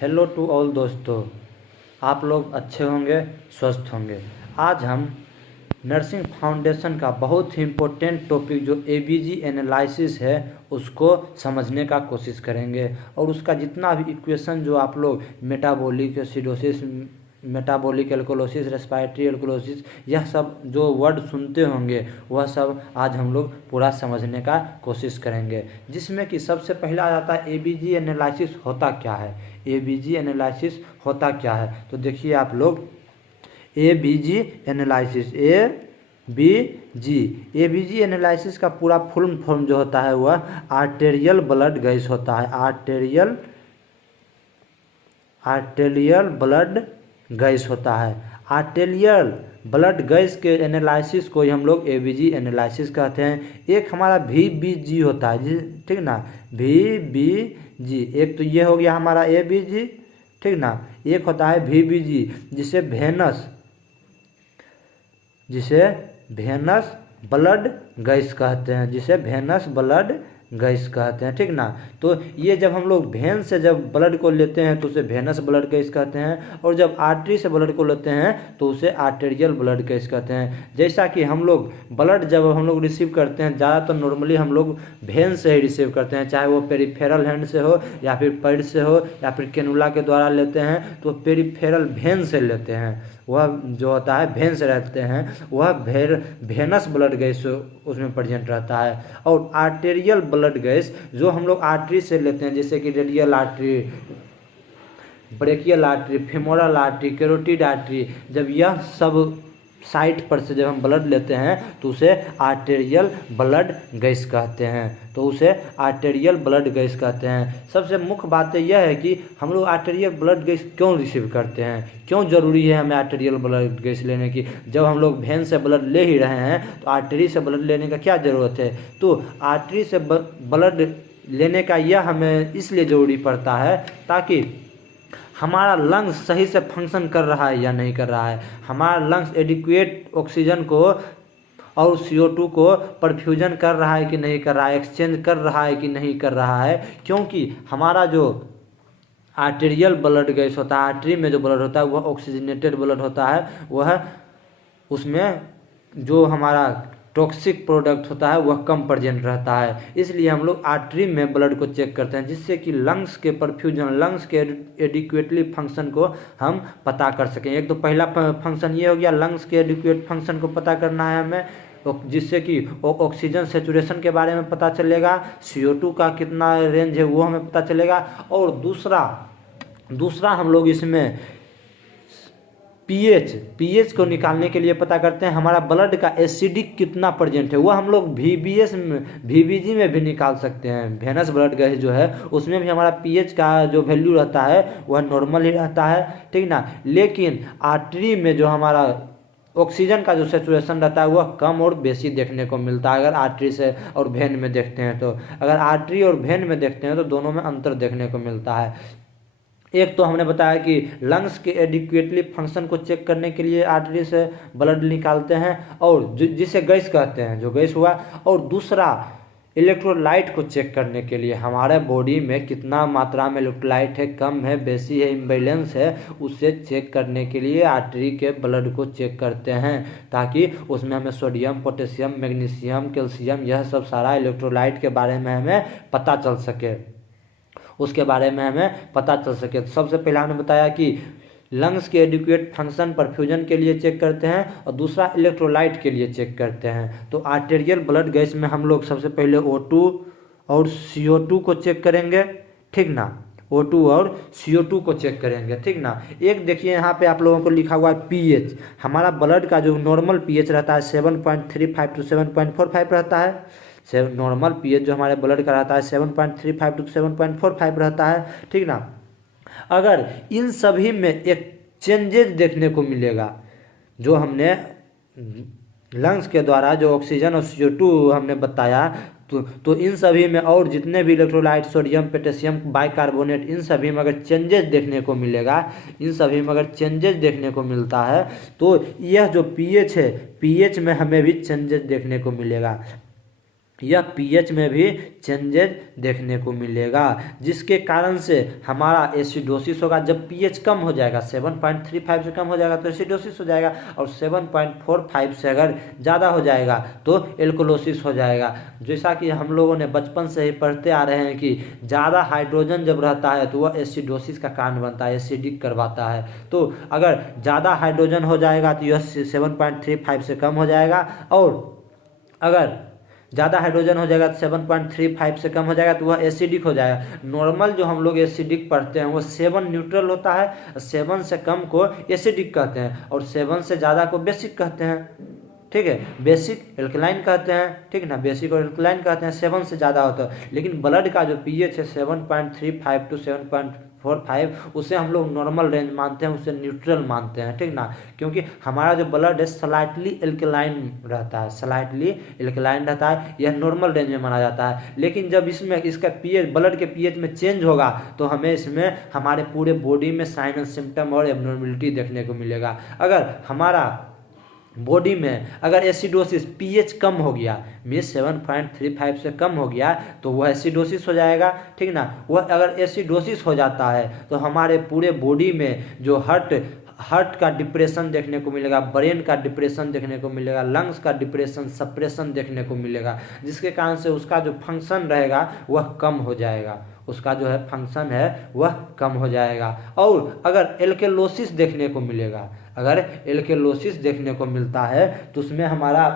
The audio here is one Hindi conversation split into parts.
हेलो टू ऑल दोस्तों, आप लोग अच्छे होंगे, स्वस्थ होंगे। आज हम नर्सिंग फाउंडेशन का बहुत ही इम्पोर्टेंट टॉपिक जो एबीजी एनालिसिस है उसको समझने का कोशिश करेंगे और उसका जितना भी इक्वेशन जो आप लोग metabolic acidosis, metabolic alkalosis, respiratory alkalosis, यह सब जो वर्ड सुनते होंगे वह सब आज हम लोग पूरा समझने का कोशिश करेंगे। जिसमें कि सबसे पहला आ जाता है एबीजी एनालिसिस होता क्या है। एबीजी एनालिसिस होता क्या है तो देखिए आप लोग, एबीजी एनालिसिस, एबीजी एनालिसिस का पूरा फुल फॉर्म जो होता है वह आर्टेरियल ब्लड गैस होता है। आर्टेरियल ब्लड गैस होता है। आर्टेरियल ब्लड गैस के एनालिसिस को ही हम लोग एबीजी एनालिसिस कहते हैं। एक हमारा वीबीजी होता है जी, ठीक ना, वीबीजी। एक तो ये हो गया हमारा एबीजी, ठीक ना। एक होता है वीबीजी जिसे वेनस ब्लड गैस कहते हैं, जिसे वेनस ब्लड गैस कहते हैं, ठीक ना। तो ये जब हम लोग वेन से जब ब्लड को लेते हैं तो उसे वेनस ब्लड गैस कहते हैं, और जब आर्टरी से ब्लड को लेते हैं तो उसे आर्टेरियल ब्लड गैस कहते हैं। जैसा कि हम लोग ब्लड जब हम लोग रिसीव करते हैं, ज़्यादातर नॉर्मली हम लोग वेन से ही रिसीव करते हैं, चाहे वो पेरिफेरल हैंड से हो या फिर पैड से हो या फिर कैनुला के द्वारा लेते हैं तो पेरिफेरल वेन से लेते हैं। वह जो होता है वेन से रहते हैं, वह वेनस ब्लड गैस उसमें प्रेजेंट रहता है। और आर्टेरियल ब्लड गैस जो हम लोग आर्टरी से लेते हैं, जैसे कि radial artery, brachial artery, femoral artery, carotid artery, जब यह सब साइट पर से जब हम ब्लड लेते हैं तो उसे आर्टेरियल ब्लड गैस कहते हैं, सबसे मुख्य बात यह है कि हम लोग आर्टेरियल ब्लड गैस क्यों रिसीव करते हैं, क्यों ज़रूरी है हमें आर्टेरियल ब्लड गैस लेने की। जब हम लोग वेन से ब्लड ले ही रहे हैं तो आर्टरी से ब्लड लेने का क्या ज़रूरत है। तो आर्टरी से ब्लड लेने का यह हमें इसलिए ज़रूरी पड़ता है ताकि हमारा लंग्स सही से फंक्शन कर रहा है या नहीं कर रहा है, हमारा लंग्स एडिक्वेट ऑक्सीजन को और CO2 को परफ्यूजन कर रहा है कि नहीं कर रहा है, एक्सचेंज कर रहा है कि नहीं कर रहा है। क्योंकि हमारा जो आर्टेरियल ब्लड गैस होता है, आर्टरी में जो ब्लड होता है वह ऑक्सीजनेटेड ब्लड होता है, वह उसमें जो हमारा टॉक्सिक प्रोडक्ट होता है वह कम प्रेजेंट रहता है। इसलिए हम लोग आर्टरी में ब्लड को चेक करते हैं, जिससे कि लंग्स के परफ्यूजन, लंग्स के एडिक्वेटली फंक्शन को हम पता कर सकें। एक तो पहला फंक्शन ये हो गया, लंग्स के एडिक्वेट फंक्शन को पता करना है हमें, जिससे कि ऑक्सीजन सेचुरेशन के बारे में पता चलेगा, CO2 का कितना रेंज है वो हमें पता चलेगा। और दूसरा हम लोग इसमें पीएच को निकालने के लिए पता करते हैं हमारा ब्लड का एसिडिक कितना प्रेजेंट है। वह हम लोग वीबीजी में भी निकाल सकते हैं। वेनस ब्लड गैस जो है उसमें भी हमारा पीएच का जो वैल्यू रहता है वह नॉर्मल ही रहता है, ठीक ना। लेकिन आर्टरी में जो हमारा ऑक्सीजन का जो सेचुरेशन रहता है वह कम और बेसी देखने को मिलता है अगर आर्टरी से और वेन में देखते हैं तो। अगर आर्टरी और वेन में देखते हैं तो दोनों में अंतर देखने को मिलता है। एक तो हमने बताया कि लंग्स के एडिक्वेटली फंक्शन को चेक करने के लिए आर्टरी से ब्लड निकालते हैं, और जिसे गैस कहते हैं, जो गैस हुआ। और दूसरा इलेक्ट्रोलाइट को चेक करने के लिए हमारे बॉडी में कितना मात्रा में इलेक्ट्रोलाइट है, कम है, बेसी है, इम्बैलेंस है, उसे चेक करने के लिए आर्टरी के ब्लड को चेक करते हैं, ताकि उसमें हमें सोडियम, पोटेशियम, मैग्नीशियम, कैल्शियम, यह सब सारा इलेक्ट्रोलाइट के बारे में हमें पता चल सके, उसके बारे में हमें पता चल सके। तो सबसे पहले हमने बताया कि लंग्स के एडिक्वेट फंक्शन परफ्यूजन के लिए चेक करते हैं और दूसरा इलेक्ट्रोलाइट के लिए चेक करते हैं। तो आर्टेरियल ब्लड गैस में हम लोग सबसे पहले O2 और CO2 को चेक करेंगे, ठीक ना। O2 और CO2 को चेक करेंगे, ठीक ना। एक देखिए यहाँ पे आप लोगों को लिखा हुआ है पीएच। हमारा ब्लड का जो नॉर्मल पीएच रहता है 7.35 to 7.45 रहता है। नॉर्मल पीएच जो हमारे ब्लड का रहता है 7.35 to 7.45 रहता है, ठीक ना। अगर इन सभी में एक चेंजेस देखने को मिलेगा, जो हमने लंग्स के द्वारा जो ऑक्सीजन और CO2 हमने बताया, तो इन सभी में और जितने भी इलेक्ट्रोलाइट, सोडियम, पोटेशियम, बाइकार्बोनेट, इन सभी में अगर चेंजेस देखने को मिलेगा, इन सभी में अगर चेंजेस देखने को मिलता है तो यह जो पीएच है, पीएच में हमें भी चेंजेस देखने को मिलेगा। यह पीएच में भी चेंजेज देखने को मिलेगा, जिसके कारण से हमारा एसिडोसिस होगा। जब पीएच कम हो जाएगा, 7.35 से कम हो जाएगा तो एसिडोसिस हो जाएगा, और 7.45 से अगर ज़्यादा हो जाएगा तो एल्कोलोसिस हो जाएगा। जैसा कि हम लोगों ने बचपन से ही पढ़ते आ रहे हैं कि ज़्यादा हाइड्रोजन जब रहता है तो वह एसिडोसिस का कारण बनता है, एसिडिक करवाता है। तो अगर ज़्यादा हाइड्रोजन हो जाएगा तो यह 7.35 से कम हो जाएगा, और अगर ज़्यादा हाइड्रोजन हो जाएगा तो 7.35 से कम हो जाएगा तो वह एसिडिक हो जाएगा। नॉर्मल जो हम लोग एसिडिक पढ़ते हैं वो 7 न्यूट्रल होता है, 7 से कम को एसिडिक कहते हैं, और 7 से ज़्यादा को बेसिक कहते हैं। ठीक है, बेसिक एल्कलाइन कहते हैं, ठीक ना, बेसिक और एल्कलाइन कहते हैं, 7 से ज़्यादा होता है। लेकिन ब्लड का जो पीएच है 7.35 टू 7.45, उसे हम लोग नॉर्मल रेंज मानते हैं, उसे न्यूट्रल मानते हैं, ठीक ना, क्योंकि हमारा जो ब्लड है स्लाइटली एल्कलाइन रहता है, स्लाइटली एल्कलाइन रहता है, यह नॉर्मल रेंज में माना जाता है। लेकिन जब इसमें इसका पीएच, ब्लड के पीएच में चेंज होगा तो हमें इसमें हमारे पूरे बॉडी में साइन एंड सिम्टम और एब्नॉर्मलिटी देखने को मिलेगा। अगर हमारा बॉडी में अगर एसिडोसिस पीएच कम हो गया, मीन्स 7.35 से कम हो गया तो वह एसिडोसिस हो जाएगा, ठीक ना। वह अगर एसिडोसिस हो जाता है तो हमारे पूरे बॉडी में जो हार्ट का डिप्रेशन देखने को मिलेगा, ब्रेन का डिप्रेशन देखने को मिलेगा, लंग्स का डिप्रेशन सप्रेशन देखने को मिलेगा, जिसके कारण से उसका जो फंक्शन रहेगा वह कम हो जाएगा, उसका जो है फंक्शन है वह कम हो जाएगा। और अगर एल्केलोसिस देखने को मिलेगा, अगर एल्केलोसिस देखने को मिलता है तो उसमें हमारा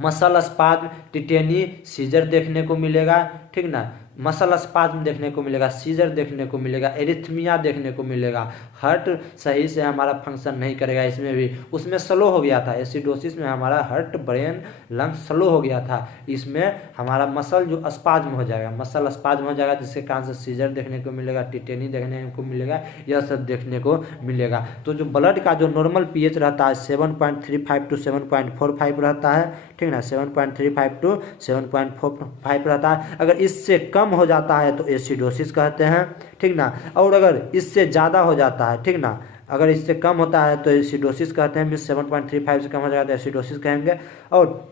मसल स्पाज्म, टिटेनी, सीजर देखने को मिलेगा, ठीक ना, मसल स्पाज्म देखने को मिलेगा, सीजर देखने को मिलेगा, एरिथमिया देखने को मिलेगा, हार्ट सही से हमारा फंक्शन नहीं करेगा, इसमें भी उसमें स्लो हो गया था, एसिडोसिस में हमारा हार्ट, ब्रेन, लंग्स स्लो हो गया था, इसमें हमारा मसल जो स्पाज्म हो जाएगा, मसल स्पाज्म हो जाएगा, जिसके कारण से सीजर देखने को मिलेगा, टिटेनी देखने को मिलेगा, यह सब देखने को मिलेगा। तो जो ब्लड का जो नॉर्मल पीएच रहता है 7.35 टू 7.45 रहता है, ठीक ना, 7.35 टू 7.45 रहता है। अगर इससे कम हो जाता है तो एसिडोसिस कहते हैं, ठीक ना, और अगर इससे ज़्यादा हो जाता है, ठीक ना, अगर इससे कम होता है तो एसिडोसिस कहते हैं, मीन्स 7.35 से कम हो जाएगा तो एसिडोसिस कहेंगे। और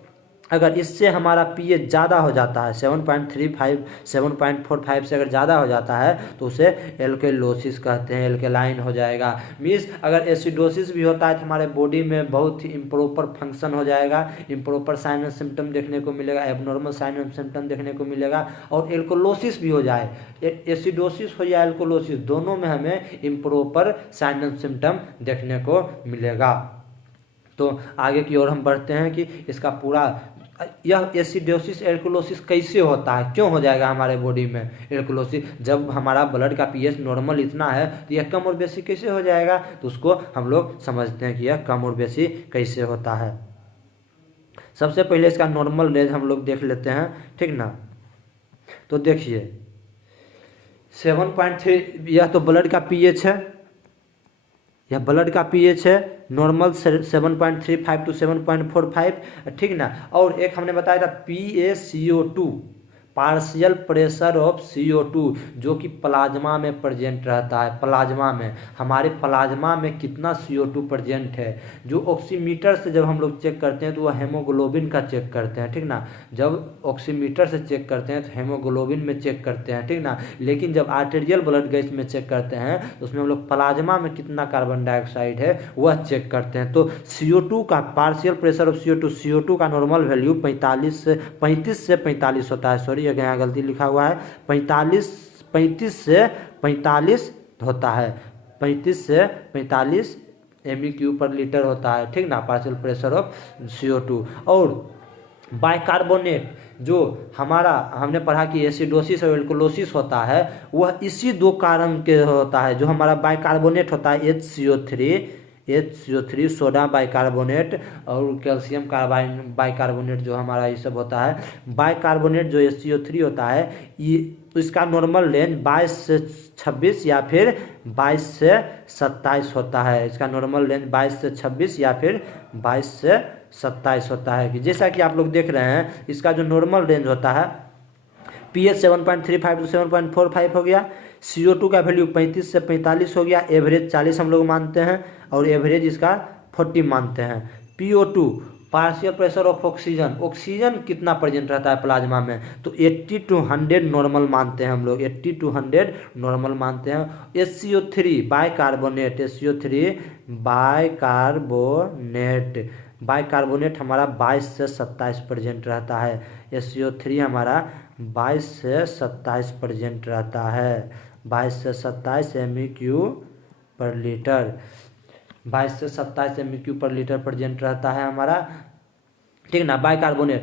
अगर इससे हमारा पीएच ज़्यादा हो जाता है 7.35 7.45 से अगर ज़्यादा हो जाता है तो उसे एल्केलोसिस कहते हैं, एल्केलाइन हो जाएगा। मीन्स अगर एसिडोसिस भी होता है तो हमारे बॉडी में बहुत ही इम्प्रॉपर फंक्शन हो जाएगा, इम्प्रॉपर साइन एंड सिम्टम देखने को मिलेगा, एबनॉर्मल साइन एंड सिम्टम देखने को मिलेगा, और एल्कोलोसिस भी हो जाए, एसिडोसिस हो या एल्कोलोसिस, दोनों में हमें इम्प्रॉपर साइन एंड सिम्टम देखने को मिलेगा। तो आगे की ओर हम बढ़ते हैं कि इसका पूरा यह एसिडोसिस एल्कोलोसिस कैसे होता है, क्यों हो जाएगा हमारे बॉडी में एल्कोलोसिस, जब हमारा ब्लड का पीएच नॉर्मल इतना है तो यह कम और बेसी कैसे हो जाएगा, तो उसको हम लोग समझते हैं कि यह कम और बेसी कैसे होता है। सबसे पहले इसका नॉर्मल रेंज हम लोग देख लेते हैं, ठीक ना। तो देखिए 7.3, यह तो ब्लड का पीएच है, यह ब्लड का पीएच है नॉर्मल 7.35 टू 7.45, ठीक ना। और एक हमने बताया था PaCO2, partial pressure of CO2, जो कि प्लाज्मा में प्रेजेंट रहता है। प्लाज्मा में, हमारे प्लाज्मा में कितना CO2 प्रेजेंट है, जो ऑक्सीमीटर से जब हम लोग चेक करते हैं तो वह हेमोग्लोबिन का चेक करते हैं, ठीक ना। जब ऑक्सीमीटर से चेक करते हैं तो हेमोग्लोबिन में चेक करते हैं, ठीक ना। लेकिन जब आर्टेरियल ब्लड गैस में चेक करते हैं तो उसमें हम लोग प्लाज्मा में कितना कार्बन डाइऑक्साइड है वह चेक करते हैं। तो CO2 का पार्शियल प्रेशर ऑफ CO2 का नॉर्मल वैल्यू 35 से 45 होता है, सॉरी यहाँ गलती लिखा हुआ है, 35 से 45 होता है, 35 से 45 MEQ पर लीटर होता है, ठीक ना, पार्शियल प्रेशर ऑफ CO2। और बाइकार्बोनेट, जो हमारा हमने पढ़ा कि एसिडोसिस और एल्कोलोसिस होता है, वह इसी दो कारण के होता है। जो हमारा बाइकार्बोनेट होता है HCO3 सोडा बाइकार्बोनेट, और कैल्शियम कार्बाइन बाइकार्बोनेट, जो हमारा ये सब होता है। बाइकार्बोनेट जो HCO3 होता है, ये इसका नॉर्मल रेंज 22 से 26 या फिर 22 से 27 होता है। इसका नॉर्मल रेंज 22 से 26 या फिर 22 से 27 होता है। कि जैसा कि आप लोग देख रहे हैं, इसका जो नॉर्मल रेंज होता है पीएच 7.35 टू 7.45 हो गया, CO2 का वैल्यू 35 से 45 हो गया, एवरेज 40 हम लोग मानते हैं, और एवरेज इसका 40 मानते हैं। Partial pressure of oxygen, oxygen कितना प्रेजेंट रहता है प्लाज्मा में, तो 80 to 100 नॉर्मल मानते हैं हम लोग, 80 to 100 नॉर्मल मानते हैं। SCO3 बाइकार्बोनेट, SCO3 बाइकार्बोनेट हमारा 22 से 27 प्रेजेंट रहता है। SCO3 हमारा 22 से 27 प्रेजेंट रहता है, 22 से 27 MEQ पर लीटर, 22 से 27 MEQ पर लीटर प्रेजेंट रहता है हमारा, ठीक ना। बाइकार्बोनेट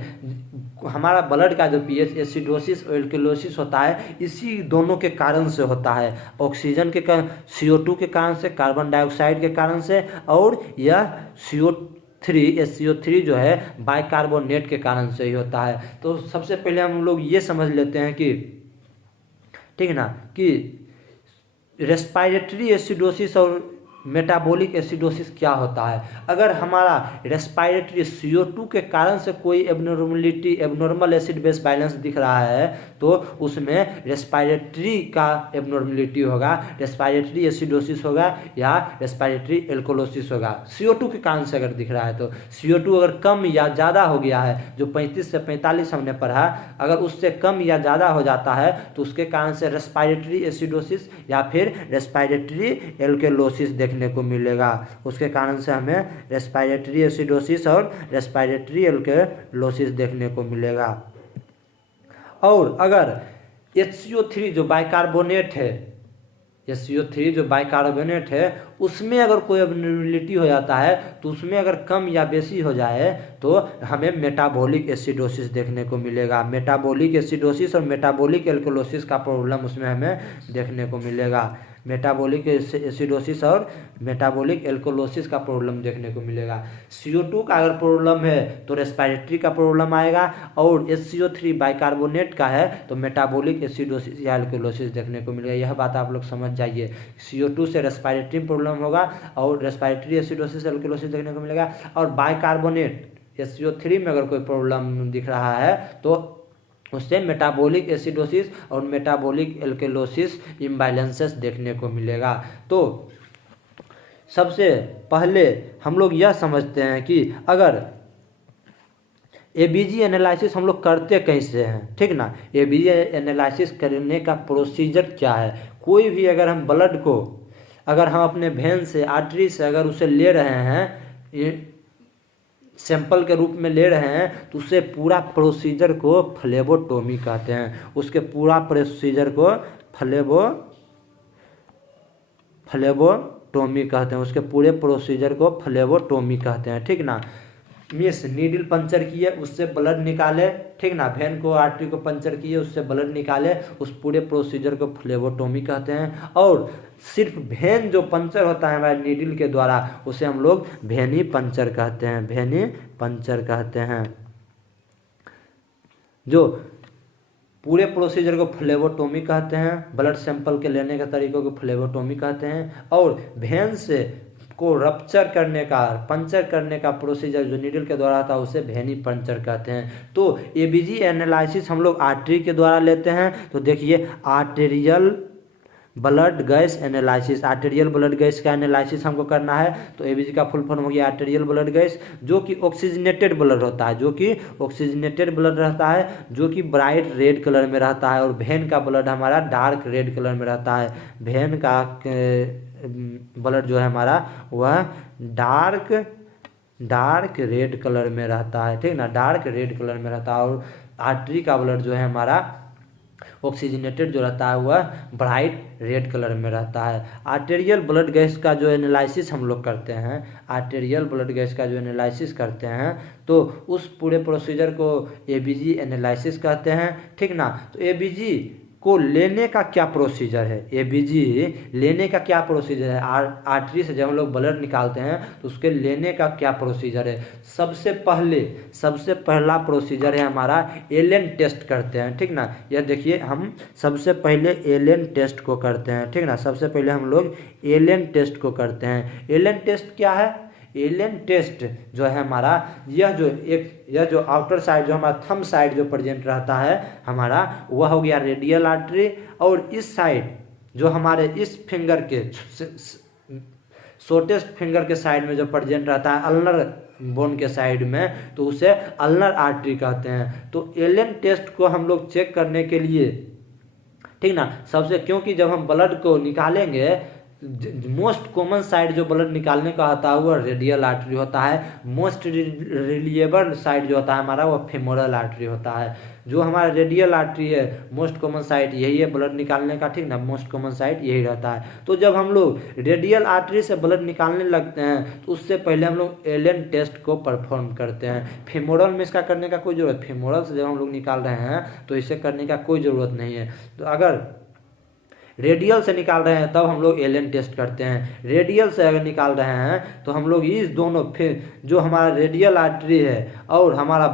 हमारा ब्लड का जो पीएच एसिडोसिस और एल्कलोसिस होता है इसी दोनों के कारण से होता है, ऑक्सीजन के कारण, CO2 के कारण से, कार्बन डाइऑक्साइड के कारण से, और यह SCO3 जो है बाइकार्बोनेट के कारण से ही होता है। तो सबसे पहले हम लोग ये समझ लेते हैं कि, ठीक ना, कि रेस्पिरेटरी एसिडोसिस और मेटाबॉलिक एसिडोसिस क्या होता है। अगर हमारा रेस्पिरेटरी CO2 के कारण से कोई एबनॉर्मल एसिड बेस बैलेंस दिख रहा है तो उसमें रेस्पिरेटरी का एबनॉर्मलिटी होगा, रेस्पिरेटरी एसिडोसिस होगा या रेस्पिरेटरी एल्कोलोसिस होगा। CO2 के कारण से अगर दिख रहा है तो CO2 अगर कम या ज़्यादा हो गया है, जो 35 से 45 हमने पढ़ा, अगर उससे कम या ज़्यादा हो जाता है तो उसके कारण से रेस्पिरेटरी एसिडोसिस या फिर रेस्पिरेटरी एल्कोलोसिस देखने को मिलेगा। उसके कारण से हमें रेस्पिरेटरी एसिडोसिस और रेस्पिरेटरी एल्कोलोसिस देखने को मिलेगा। और अगर HCO3 जो बाइकार्बोनेट है, SCO3 जो बाइकार्बोनेट है उसमें अगर कोई एबनॉर्मलिटी हो जाता है तो उसमें अगर कम या बेसी हो जाए तो हमें मेटाबॉलिक एसिडोसिस देखने को मिलेगा। मेटाबॉलिक एसिडोसिस और मेटाबॉलिक एल्कोलोसिस का प्रॉब्लम उसमें हमें देखने को मिलेगा। मेटाबॉलिक एसिडोसिस और मेटाबॉलिक एल्कोलोसिस का प्रॉब्लम देखने को मिलेगा। CO2 का अगर प्रॉब्लम है तो रेस्पिरेटरी का प्रॉब्लम आएगा, और SCO3 बाइकार्बोनेट का है तो मेटाबॉलिक एसिडोसिस या एल्कोलोसिस देखने को मिलेगा। यह बात आप लोग समझ जाइए। CO2 से रेस्पिरेटरी प्रॉब्लम होगा और रेस्पिरेटरी एसिडोसिस एल्कोलोसिस देखने को मिलेगा। और बाइकार्बोनेट SCO3 में अगर कोई प्रॉब्लम दिख रहा है तो उससे मेटाबॉलिक एसिडोसिस और मेटाबॉलिक एल्कोलोसिस इम्बैलेंसेस देखने को मिलेगा। तो सबसे पहले हम लोग यह समझते हैं कि अगर ABG एनालिसिस हम लोग करते कैसे हैं, ठीक ना। ABG एनालिसिस करने का प्रोसीजर क्या है। कोई भी अगर हम ब्लड को, अगर हम अपने वेन से, आर्टरी से अगर उसे ले रहे हैं, सैंपल के रूप में ले रहे हैं, तो उससे पूरा प्रोसीजर को फ्लेबोटोमी कहते हैं। उसके पूरा प्रोसीजर को फ्लेबोटोमी कहते हैं, उसके पूरे प्रोसीजर को फ्लेबोटोमी कहते हैं, ठीक ना। मीन्स नीडल पंचर किए, उससे ब्लड निकाले, ठीक ना, वेन को, आर्टरी को पंचर किए, उससे ब्लड निकाले, उस पूरे प्रोसीजर को फ्लेबोटोमी कहते हैं। और सिर्फ वेन जो पंचर होता है हमारे नीडल के द्वारा उसे हम लोग वेनी पंचर कहते हैं, वेनी पंचर कहते हैं। जो पूरे प्रोसीजर को फ्लेबोटोमी कहते हैं, ब्लड सैंपल के लेने के तरीकों को फ्लेबोटोमी कहते हैं। और वेन से को रप्चर करने का, पंचर करने का प्रोसीजर जो नीडल के द्वारा था उसे वेनी पंचर कहते हैं। तो ABG एनालिसिस हम लोग आर्टरी के द्वारा लेते हैं। तो देखिए, arterial blood gas analysis, arterial blood gas का एनालिसिस हमको करना है तो ABG का फुल फॉर्म हो गया आर्टेरियल ब्लड गैस, जो कि ऑक्सीजनेटेड ब्लड होता है, जो कि ऑक्सीजनेटेड ब्लड रहता है, जो कि ब्राइट रेड कलर में रहता है। और वेन का ब्लड हमारा डार्क रेड कलर में रहता है। वेन का ब्लड जो है हमारा वह डार्क रेड कलर में रहता है, ठीक ना, डार्क रेड कलर में रहता है। और आर्टरी का ब्लड जो है हमारा ऑक्सीजनेटेड जो रहता है वह ब्राइट रेड कलर में रहता है। आर्टेरियल ब्लड गैस का जो एनालिसिस हम लोग करते हैं, आर्टेरियल ब्लड गैस का जो एनालिसिस करते हैं तो उस पूरे प्रोसीजर को ABG एनालिसिस कहते हैं, ठीक ना। तो ABG को लेने का क्या प्रोसीजर है, ABG लेने का क्या प्रोसीजर है। आर्टरी से जब हम लोग ब्लड निकालते हैं तो उसके लेने का क्या प्रोसीजर है। सबसे पहला प्रोसीजर है हमारा एलन टेस्ट करते हैं, ठीक ना। यह देखिए, हम सबसे पहले एलन टेस्ट को करते हैं, ठीक ना। सबसे पहले हम लोग एलन टेस्ट को करते हैं। एलन टेस्ट क्या है। एलन टेस्ट जो है हमारा, यह जो आउटर साइड, जो हमारा थंब साइड जो प्रेजेंट रहता है हमारा, वह हो गया रेडियल आर्टरी। और इस साइड जो हमारे इस फिंगर के शॉर्टेस्ट फिंगर के साइड में जो प्रेजेंट रहता है बोन के साइड में, तो उसे अल्नर आर्टरी कहते हैं। तो एलन टेस्ट को हम लोग चेक करने के लिए, ठीक ना, सबसे, क्योंकि जब हम ब्लड को निकालेंगे, मोस्ट कॉमन साइड जो ब्लड निकालने का होता है वो रेडियल आर्टरी होता है। मोस्ट रिलिएबल साइड जो होता है हमारा वो फेमोरल आर्टरी होता है। जो हमारा रेडियल आर्टरी है, मोस्ट कॉमन साइड यही है ब्लड निकालने का, ठीक ना, मोस्ट कॉमन साइड यही रहता है। तो जब हम लोग रेडियल आर्टरी से ब्लड निकालने लगते हैं तो उससे पहले हम लोग एलन टेस्ट को परफॉर्म करते हैं। फेमोरल में इसका करने का कोई ज़रूरत, फेमोरल से जब हम लोग निकाल रहे हैं तो इसे करने का कोई ज़रूरत नहीं है। तो अगर रेडियल से निकाल रहे हैं तब हम लोग एलन टेस्ट करते हैं। रेडियल से अगर निकाल रहे हैं तो हम लोग इस दोनों, फिर जो हमारा रेडियल आर्टरी है और हमारा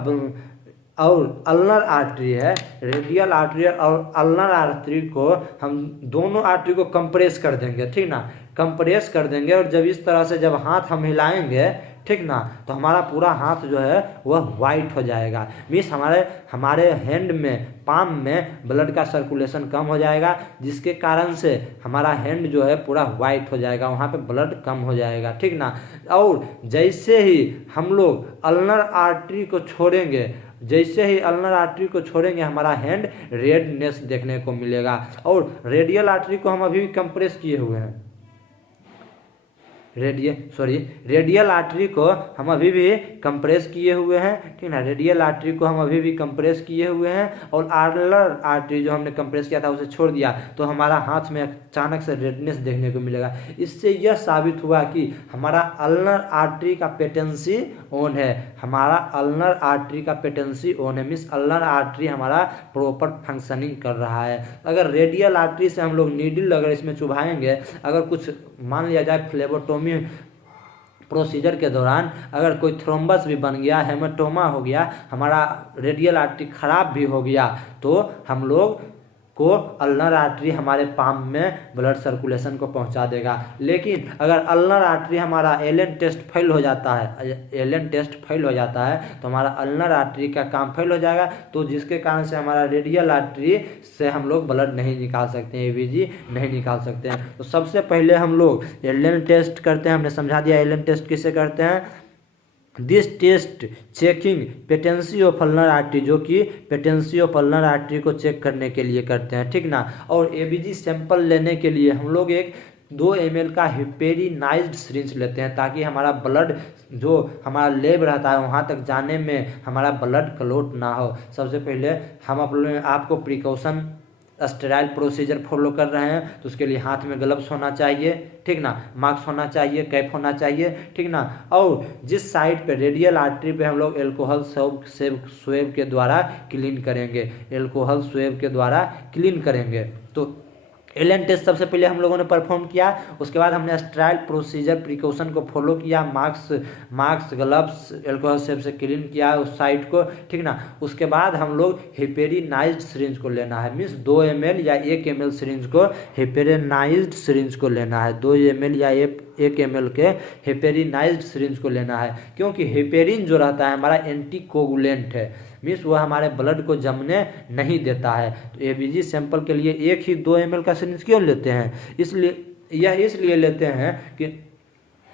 और अल्नर आर्टरी है, रेडियल आर्टरी और अल्नर आर्टरी को हम दोनों आर्टरी को कंप्रेस कर देंगे, ठीक ना, कंप्रेस कर देंगे। और जब इस तरह से जब हाथ हम हिलाएंगे, ठीक ना, तो हमारा पूरा हाथ जो है वह वाइट हो जाएगा। मीन्स हमारे हैंड में, पाम में ब्लड का सर्कुलेशन कम हो जाएगा, जिसके कारण से हमारा हैंड जो है पूरा वाइट हो जाएगा, वहाँ पे ब्लड कम हो जाएगा, ठीक ना। और जैसे ही हम लोग अल्नर आर्टरी को छोड़ेंगे, जैसे ही अल्नर आर्टरी को छोड़ेंगे हमारा हैंड रेडनेस देखने को मिलेगा। और रेडियल आर्टरी को हम अभी भी कंप्रेस किए हुए हैं, रेडियल आर्टरी को हम अभी भी कंप्रेस किए हुए हैं, ठीक ना, रेडियल आर्टरी को हम अभी भी कंप्रेस किए हुए हैं। और अल्नर आर्टरी जो हमने कंप्रेस किया था उसे छोड़ दिया तो हमारा हाथ में अचानक से रेडनेस देखने को मिलेगा। इससे यह साबित हुआ कि हमारा अल्नर आर्टरी का पेटेंसी ऑन है, हमारा अल्नर आर्टरी का पेटेंसी ऑन है, मीन्स अल्नर आर्टरी हमारा प्रॉपर फंक्शनिंग कर रहा है। अगर रेडियल आर्टरी से हम लोग नीडल अगर इसमें चुभाएंगे, अगर कुछ मान लिया जाए फ्लेबोटोमी प्रोसीजर के दौरान अगर कोई थ्रोम्बस भी बन गया, हेमाटोमा हो गया, हमारा रेडियल आर्टरी खराब भी हो गया, तो हम लोग को अल्नर आर्टरी हमारे पाम में ब्लड सर्कुलेशन को पहुंचा देगा। लेकिन अगर अल्नर आर्टरी हमारा एलन टेस्ट फेल हो जाता है, एलन टेस्ट फेल हो जाता है तो हमारा अल्नर आर्टरी का काम फेल हो जाएगा, तो जिसके कारण से हमारा रेडियल आर्टरी से हम लोग ब्लड नहीं निकाल सकते हैं, एबीजी नहीं निकाल सकते हैं। तो सबसे पहले हम लोग एलन टेस्ट करते हैं, हमने समझा दिया एलन टेस्ट किसे करते हैं। This test checking patency of ulnar artery, जो कि पेटेंसी ऑफ अल्नर आर्टरी को चेक करने के लिए करते हैं, ठीक ना। और एबीजी सैंपल लेने के लिए हम लोग एक 2 ml का हेपेरिनाइज्ड सिरिंज लेते हैं, ताकि हमारा ब्लड जो हमारा लेब रहता है वहाँ तक जाने में हमारा ब्लड क्लॉट ना हो। सबसे पहले हम आपको प्रिकॉशन स्टेराइल प्रोसीजर फॉलो कर रहे हैं तो उसके लिए हाथ में ग्लव्स होना चाहिए, ठीक ना, मास्क होना चाहिए, कैप होना चाहिए, ठीक ना। और जिस साइड पे रेडियल आर्टरी पे हम लोग एल्कोहल स्वेब के द्वारा क्लीन करेंगे, एल्कोहल स्वेब के द्वारा क्लीन करेंगे। तो एलन टेस्ट सबसे पहले हम लोगों ने परफॉर्म किया, उसके बाद हमने स्टेराइल प्रोसीजर प्रिकॉशन को फॉलो किया, मास्क ग्लव्स एल्कोहल स्वेब से क्लीन किया उस साइड को, ठीक ना। उसके बाद हम लोग हेपेरिनाइज्ड सिरिंज को लेना है, मीन्स 2 ml या 1 ml सिरिंज को, हेपेरिनाइज्ड सिरिंज को लेना है, 2 ml या 1 ml के हेपेरिनाइज्ड सिरिंज को लेना है, क्योंकि हेपेरिन जो रहता है हमारा एंटीकोगुलेंट है, मीन्स वह हमारे ब्लड को जमने नहीं देता है। तो एबीजी सैंपल के लिए एक ही 2 ml का सिरिंज क्यों लेते हैं, इसलिए लेते हैं कि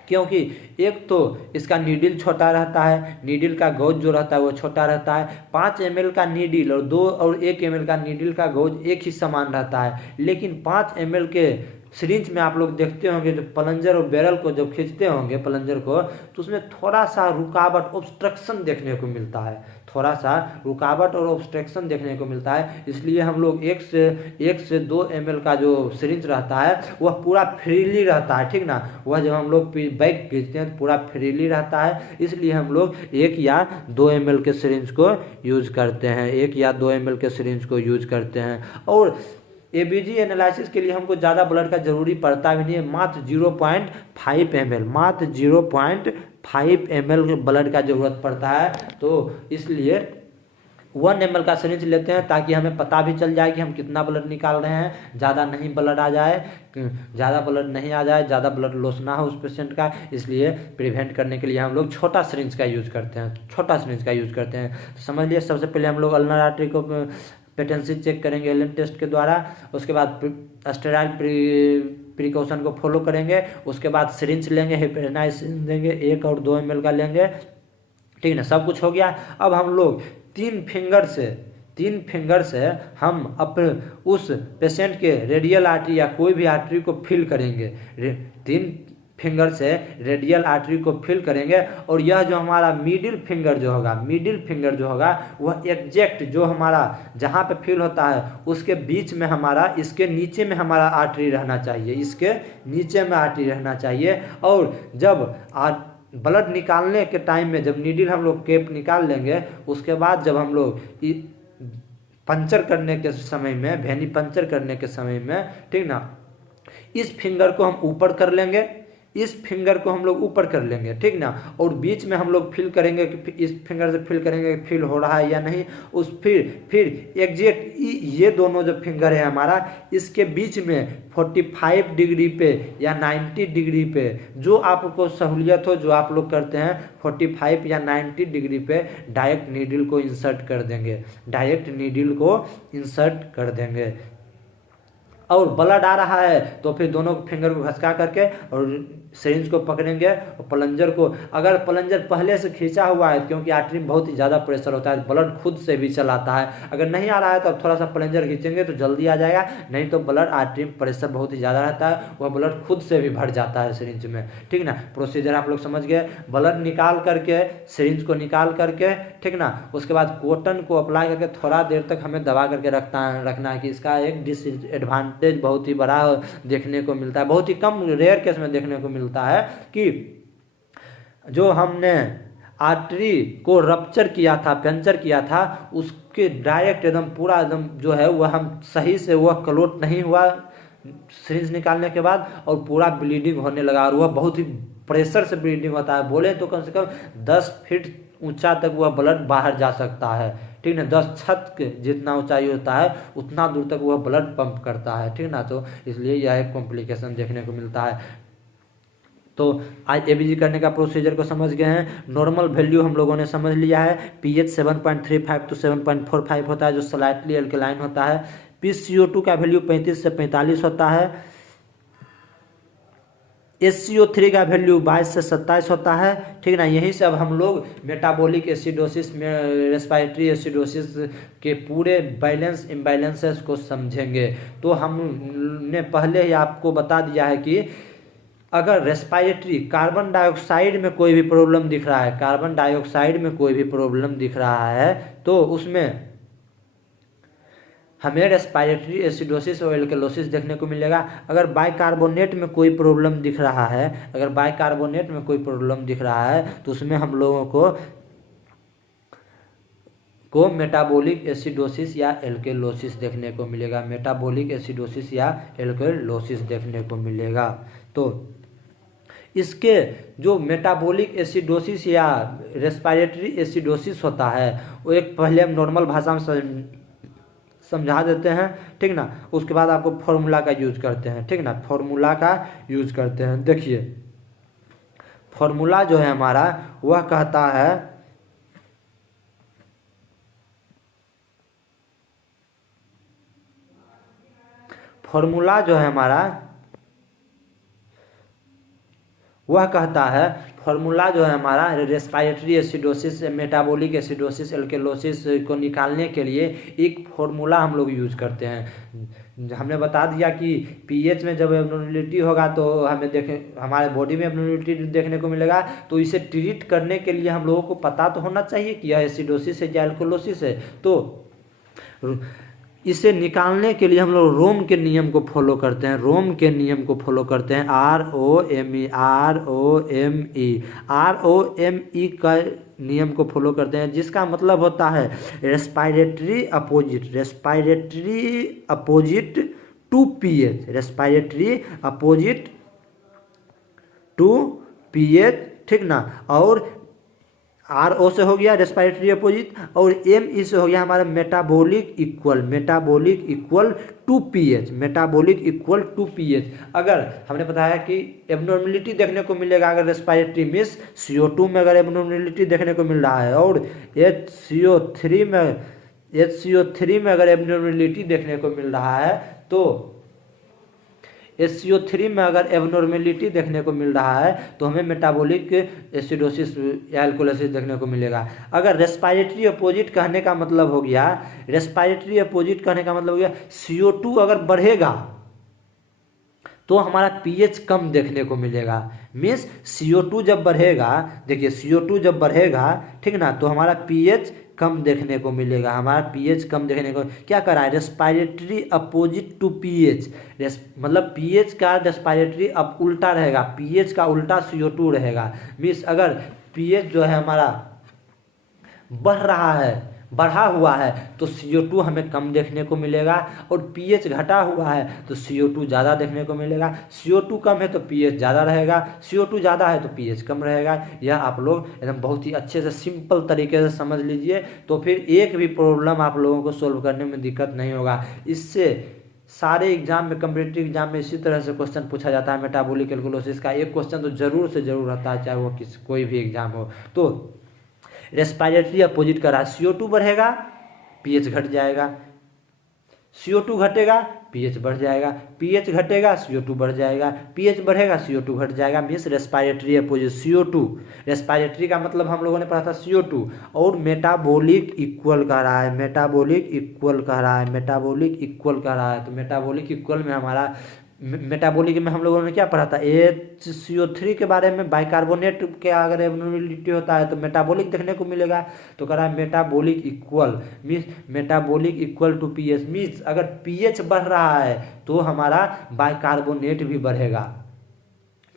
क्योंकि एक तो इसका नीडल छोटा रहता है, नीडल का गौज जो रहता है वो छोटा रहता है। 5 ml का नीडल और 1 ml का नीडल का गौज एक ही समान रहता है, लेकिन 5 ml के सिरिंज में आप लोग देखते होंगे जो प्लंजर और बैरल को जब खींचते होंगे प्लंजर को, तो उसमें थोड़ा सा रुकावट, ऑब्स्ट्रक्शन देखने को मिलता है, थोड़ा सा रुकावट और ऑब्स्ट्रक्शन देखने को मिलता है। इसलिए हम लोग 1 से 2 ml का जो सिरिंज रहता है वह पूरा फ्रीली रहता है, ठीक ना। वह जब हम लोग बैग खींचते हैं तो पूरा फ्रीली रहता है, इसलिए हम लोग 1 या 2 ml के सिरिंज को यूज करते हैं, 1 या 2 ml के सिरिंज को यूज करते हैं। और एबीजी एनालिसिस के लिए हमको ज़्यादा ब्लड का जरूरी पड़ता भी नहीं है, मात्र 0.5 ml, मात्र 0.5 ml ब्लड का जरूरत पड़ता है। तो इसलिए 1 ml का सिरिंज लेते हैं ताकि हमें पता भी चल जाए कि हम कितना ब्लड निकाल रहे हैं, ज़्यादा नहीं ब्लड आ जाए, ज़्यादा ब्लड नहीं आ जाए, ज़्यादा ब्लड लॉस ना हो उस पेशेंट का। इसलिए प्रिवेंट करने के लिए हम लोग छोटा सिरिंज का यूज़ करते हैं, छोटा सिरिंज का यूज़ करते हैं। तो समझ लिए, सबसे पहले हम लोग अल्नर आर्टरी को पेटेंसी चेक करेंगे एलन टेस्ट के द्वारा, उसके बाद स्टेराइल प्रिकॉशन को फॉलो करेंगे, उसके बाद सिरिंज लेंगे, हेपेरिनाइज सिरिंज लेंगे, 1 और 2 ml का लेंगे, ठीक है ना, सब कुछ हो गया। अब हम लोग तीन फिंगर से हम अपने उस पेशेंट के रेडियल आर्टरी या कोई भी आर्टरी को फिल करेंगे। तीन फिंगर से रेडियल आर्टरी को फिल करेंगे, और यह जो हमारा मिडिल फिंगर जो होगा वह एग्जैक्ट जो हमारा जहाँ पे फिल होता है उसके बीच में हमारा, इसके नीचे में हमारा आर्टरी रहना चाहिए, इसके नीचे में आर्टरी रहना चाहिए। और जब ब्लड निकालने के टाइम में जब नीडल हम लोग कैप निकाल लेंगे, उसके बाद जब हम लोग पंचर करने के समय में, भेनी पंचर करने के समय में, ठीक ना, इस फिंगर को हम ऊपर कर लेंगे, ठीक ना, और बीच में हम लोग फिल करेंगे कि इस फिंगर से फिल करेंगे कि फिल हो रहा है या नहीं। फिर एग्जैक्ट ये दोनों जो फिंगर है हमारा, इसके बीच में 45 डिग्री पे या 90 डिग्री पे, जो आपको सहूलियत हो, जो आप लोग करते हैं, 45 या 90 डिग्री पे डायरेक्ट नीडल को इंसर्ट कर देंगे। और ब्लड आ रहा है तो फिर दोनों फिंगर को घसका करके और सिरिंज को पकड़ेंगे, और प्लंजर को, अगर प्लंजर पहले से खींचा हुआ है, क्योंकि आर्टरी में बहुत ही ज़्यादा प्रेशर होता है, ब्लड खुद से भी चलाता है, अगर नहीं आ रहा है तो थोड़ा सा प्लंजर खींचेंगे तो जल्दी आ जाएगा, नहीं तो ब्लड, आर्टरी में प्रेशर बहुत ही ज़्यादा रहता है, वह ब्लड खुद से भी भर जाता है सिरिंज में। ठीक ना, प्रोसीजर आप लोग समझ गए। ब्लड निकाल करके, सिरिंज को निकाल करके, ठीक ना, उसके बाद कॉटन को अप्लाई करके थोड़ा देर तक हमें दबा करके रखना है कि इसका एक डिसएडवांटेज बहुत ही बड़ा देखने को मिलता है, बहुत ही कम रेयर केस में देखने को मिलता है कि जो हमने आर्टरी को रप्चर किया था, पंचर किया था, उसके डायरेक्ट एकदम पूरा एकदम जो है वह हम सही से वह क्लोट नहीं हुआ सिरिंज निकालने के बाद, और पूरा ब्लीडिंग होने लगा, और वह बहुत ही प्रेशर से ब्लीडिंग होता है। बोले तो कम से कम 10 फीट ऊंचा तक वह ब्लड बाहर जा सकता है, ठीक ना, 10 छत के जितना ऊंचाई होता है उतना दूर तक वह ब्लड पंप करता है, ठीक ना। तो इसलिए यह एक कॉम्प्लिकेशन देखने को मिलता है। तो आज एबीजी करने का प्रोसीजर को समझ गए हैं। नॉर्मल वैल्यू हम लोगों ने समझ लिया है, पीएच 7.35 टू 7.45 होता है, जो स्लाइटली अल्कलाइन होता है। PCO2 का वैल्यू 35 से 45 होता है। SCO3 का वैल्यू 22 से 27 होता है, ठीक ना। यहीं से अब हम लोग मेटाबॉलिक एसिडोसिस में, रेस्पिरेटरी एसिडोसिस के पूरे बैलेंस इम्बैलेंसेस को समझेंगे। तो हमने पहले ही आपको बता दिया है कि अगर रेस्पिरेटरी कार्बन डाइऑक्साइड में कोई भी प्रॉब्लम दिख रहा है तो उसमें हमें रेस्पिरेटरी एसिडोसिस और एल्कलोसिस देखने को मिलेगा। अगर बाइकार्बोनेट में कोई प्रॉब्लम दिख रहा है, तो उसमें हम लोगों को मेटाबॉलिक एसिडोसिस या एल्कलोसिस देखने को मिलेगा। तो इसके जो मेटाबॉलिक एसिडोसिस या रेस्पिरेटरी एसिडोसिस होता है, वो एक पहले हम नॉर्मल भाषा में समझा देते हैं, ठीक ना। उसके बाद आपको फॉर्मूला का यूज करते हैं, ठीक ना। देखिए फॉर्मूला जो है हमारा, वह कहता है respiratory acidosis, metabolic acidosis, alkalosis को निकालने के लिए एक फॉर्मूला हम लोग यूज करते हैं। हमने बता दिया कि पीएच में जब एब्नॉर्मलिटी होगा तो हमारे बॉडी में एब्नॉर्मलिटी देखने को मिलेगा। तो इसे ट्रीट करने के लिए हम लोगों को पता तो होना चाहिए कि यह एसिडोसिस है या एल्कलोसिस है। तो इसे निकालने के लिए हम लोग रोम के नियम को फॉलो करते हैं, ROME का नियम को फॉलो करते हैं, जिसका मतलब होता है रेस्पिरेटरी अपोजिट टू पीएच, ठीक ना। और RO से हो गया रेस्पिरेटरी अपोजिट, और ME से हो गया हमारा मेटाबॉलिक इक्वल टू पीएच। अगर हमने बताया कि एब्नॉर्मलिटी देखने को मिलेगा अगर रेस्पिरेटरी मींस CO2 में अगर एब्नॉर्मलिटी देखने को मिल रहा है, और HCO3 में अगर एब्नॉर्मलिटी देखने को मिल रहा है, तो HCO3 में अगर एबनॉर्मेलिटी देखने को मिल रहा है तो हमें मेटाबॉलिक एसिडोसिस या एल्कोलिसिस देखने को मिलेगा। अगर रेस्पिरेटरी अपोजिट कहने का मतलब हो गया, रेस्पिरेटरी अपोजिट कहने का मतलब हो गया CO2 अगर बढ़ेगा तो हमारा पीएच कम देखने को मिलेगा। मीन्स CO2 जब बढ़ेगा, देखिए CO2 जब बढ़ेगा, ठीक ना, तो हमारा पीएच कम देखने को मिलेगा। हमारा पीएच कम देखने को क्या कर रहा है, रेस्पिरेटरी अपोजिट टू पीएच, मतलब पीएच का रेस्पिरेटरी अब उल्टा रहेगा, पीएच का उल्टा CO2 रहेगा। मीन्स अगर पीएच जो है हमारा बढ़ रहा है, बढ़ा हुआ है तो CO2 हमें कम देखने को मिलेगा, और पीएच घटा हुआ है तो CO2 ज़्यादा देखने को मिलेगा। CO2 कम है तो पीएच ज़्यादा रहेगा, CO2 ज़्यादा है तो पीएच कम रहेगा। यह आप लोग एकदम बहुत ही अच्छे से सिंपल तरीके से समझ लीजिए, तो फिर एक भी प्रॉब्लम आप लोगों को सोल्व करने में दिक्कत नहीं होगा। इससे सारे एग्जाम में, कम्पिटिटिव एग्जाम में इसी तरह से क्वेश्चन पूछा जाता है। मेटाबॉलिक एल्कोलिसिस का एक क्वेश्चन तो जरूर से जरूर आता है, चाहे वो कोई भी एग्जाम हो। तो रेस्पिरेटरी अपोजिट का रहा, CO2 बढ़ेगा पीएच घट जाएगा, CO2 घटेगा पीएच बढ़ जाएगा, पीएच घटेगा CO2 बढ़ जाएगा, पीएच बढ़ेगा CO2 घट जाएगा। Means respiratory opposite CO2, respiratory का मतलब हम लोगों ने पढ़ा था CO2, और मेटाबॉलिक इक्वल कह रहा है, मेटाबॉलिक इक्वल कह रहा है, मेटाबॉलिक इक्वल कह रहा है। तो मेटाबॉलिक इक्वल में हमारा, मेटाबॉलिक में हम लोगों ने क्या पढ़ा था, HCO3 के बारे में, बाइकार्बोनेट के अगर एबनॉर्मेलिटी होता है तो मेटाबॉलिक देखने को मिलेगा। तो कह रहा है metabolic equal, means metabolic equal to pH, means अगर पीएच बढ़ रहा है तो हमारा बाइकार्बोनेट भी बढ़ेगा,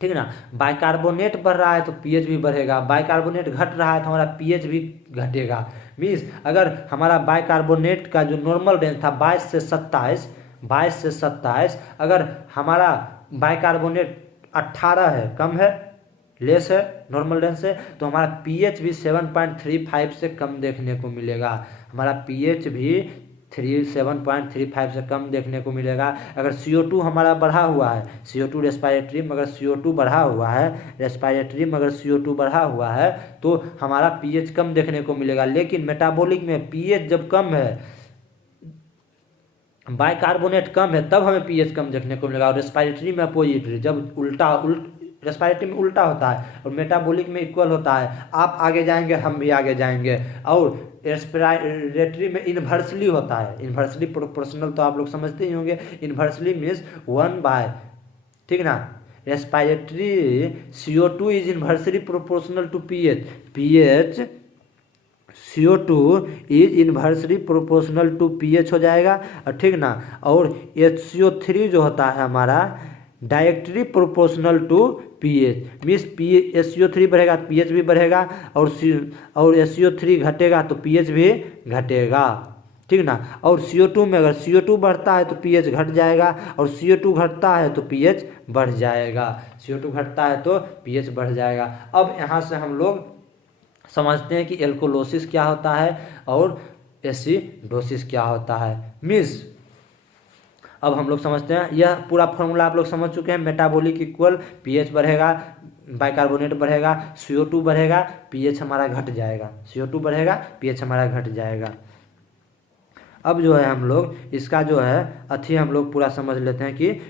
ठीक है ना। बाइकार्बोनेट बढ़ रहा है तो पीएच भी बढ़ेगा, बाइकार्बोनेट घट रहा है तो हमारा पीएच भी घटेगा। मीन्स अगर हमारा बाइकार्बोनेट का जो नॉर्मल रेंज था 22 से 27, अगर हमारा बाइकार्बोनेट 18 है, कम है, लेस है नॉर्मल रेंज से, तो हमारा पीएच भी 7.35 से कम देखने को मिलेगा। हमारा पीएच भी 7.35 से कम देखने को मिलेगा। अगर CO2 हमारा बढ़ा हुआ है, CO2 रेस्पिरेटरी में अगर CO2 बढ़ा हुआ है, रेस्पिरेटरी में अगर CO2 बढ़ा हुआ है तो हमारा पीएच कम देखने को मिलेगा। लेकिन मेटाबॉलिक में पीएच जब कम है, बाइकार्बोनेट कम है, तब हमें पीएच कम देखने को मिलेगा। और रेस्पिरेटरी में अपोजिट, जब रेस्पिरेटरी में उल्टा होता है और मेटाबॉलिक में इक्वल होता है। आप आगे जाएंगे हम भी आगे जाएंगे। और रेस्पिरेटरी में इन्वर्सली होता है, इन्वर्सली प्रोपोर्शनल तो आप लोग समझते ही होंगे। इन्वर्सली मीन्स 1/, ठीक ना। Respiratory CO2 is inversely proportional to pH, CO2 is inversely proportional to pH हो जाएगा, ठीक ना। और HCO3 जो होता है हमारा directly proportional to pH, means HCO3 बढ़ेगा तो पीएच भी बढ़ेगा, और HCO3 घटेगा तो पीएच भी घटेगा, ठीक ना। और CO2 में अगर CO2 बढ़ता है तो पीएच घट जाएगा, और CO2 घटता है तो पीएच बढ़ जाएगा, CO2 घटता है तो पीएच बढ़ जाएगा। अब यहाँ से हम लोग समझते हैं कि एल्कोलोसिस क्या होता है और एसिडोसिस क्या होता है। मीन्स अब हम लोग समझते हैं, यह पूरा फॉर्मूला आप लोग समझ चुके हैं। मेटाबॉलिक इक्वल, पीएच बढ़ेगा, बाइकार्बोनेट बढ़ेगा, CO2 बढ़ेगा, पीएच हमारा घट जाएगा, CO2 बढ़ेगा, पीएच हमारा घट जाएगा। अब जो है हम लोग इसका जो है हम लोग पूरा समझ लेते हैं कि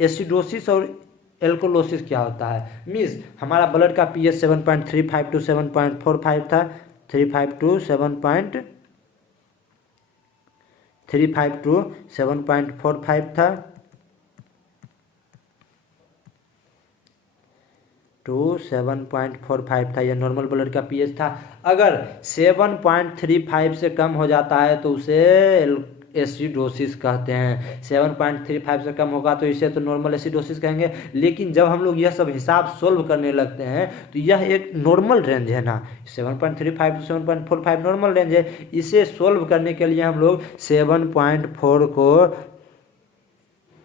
एसिडोसिस और एल्कोलोसिस क्या होता है। मीन्स हमारा ब्लड का पीएच 7.35 टू 7.45 था, 35 टू 7.45 था, टू 7.45 था, यह नॉर्मल ब्लड का पीएच था। अगर 7.35 से कम हो जाता है तो उसे एसिडोसिस कहते हैं। 7.35 से कम होगा तो इसे तो नॉर्मल एसिडोसिस कहेंगे। लेकिन जब हम लोग यह सब हिसाब सोल्व करने लगते हैं तो यह एक नॉर्मल रेंज है ना, 7.35 टू 7.45 नॉर्मल रेंज है। इसे सोल्व करने के लिए हम लोग 7.4 को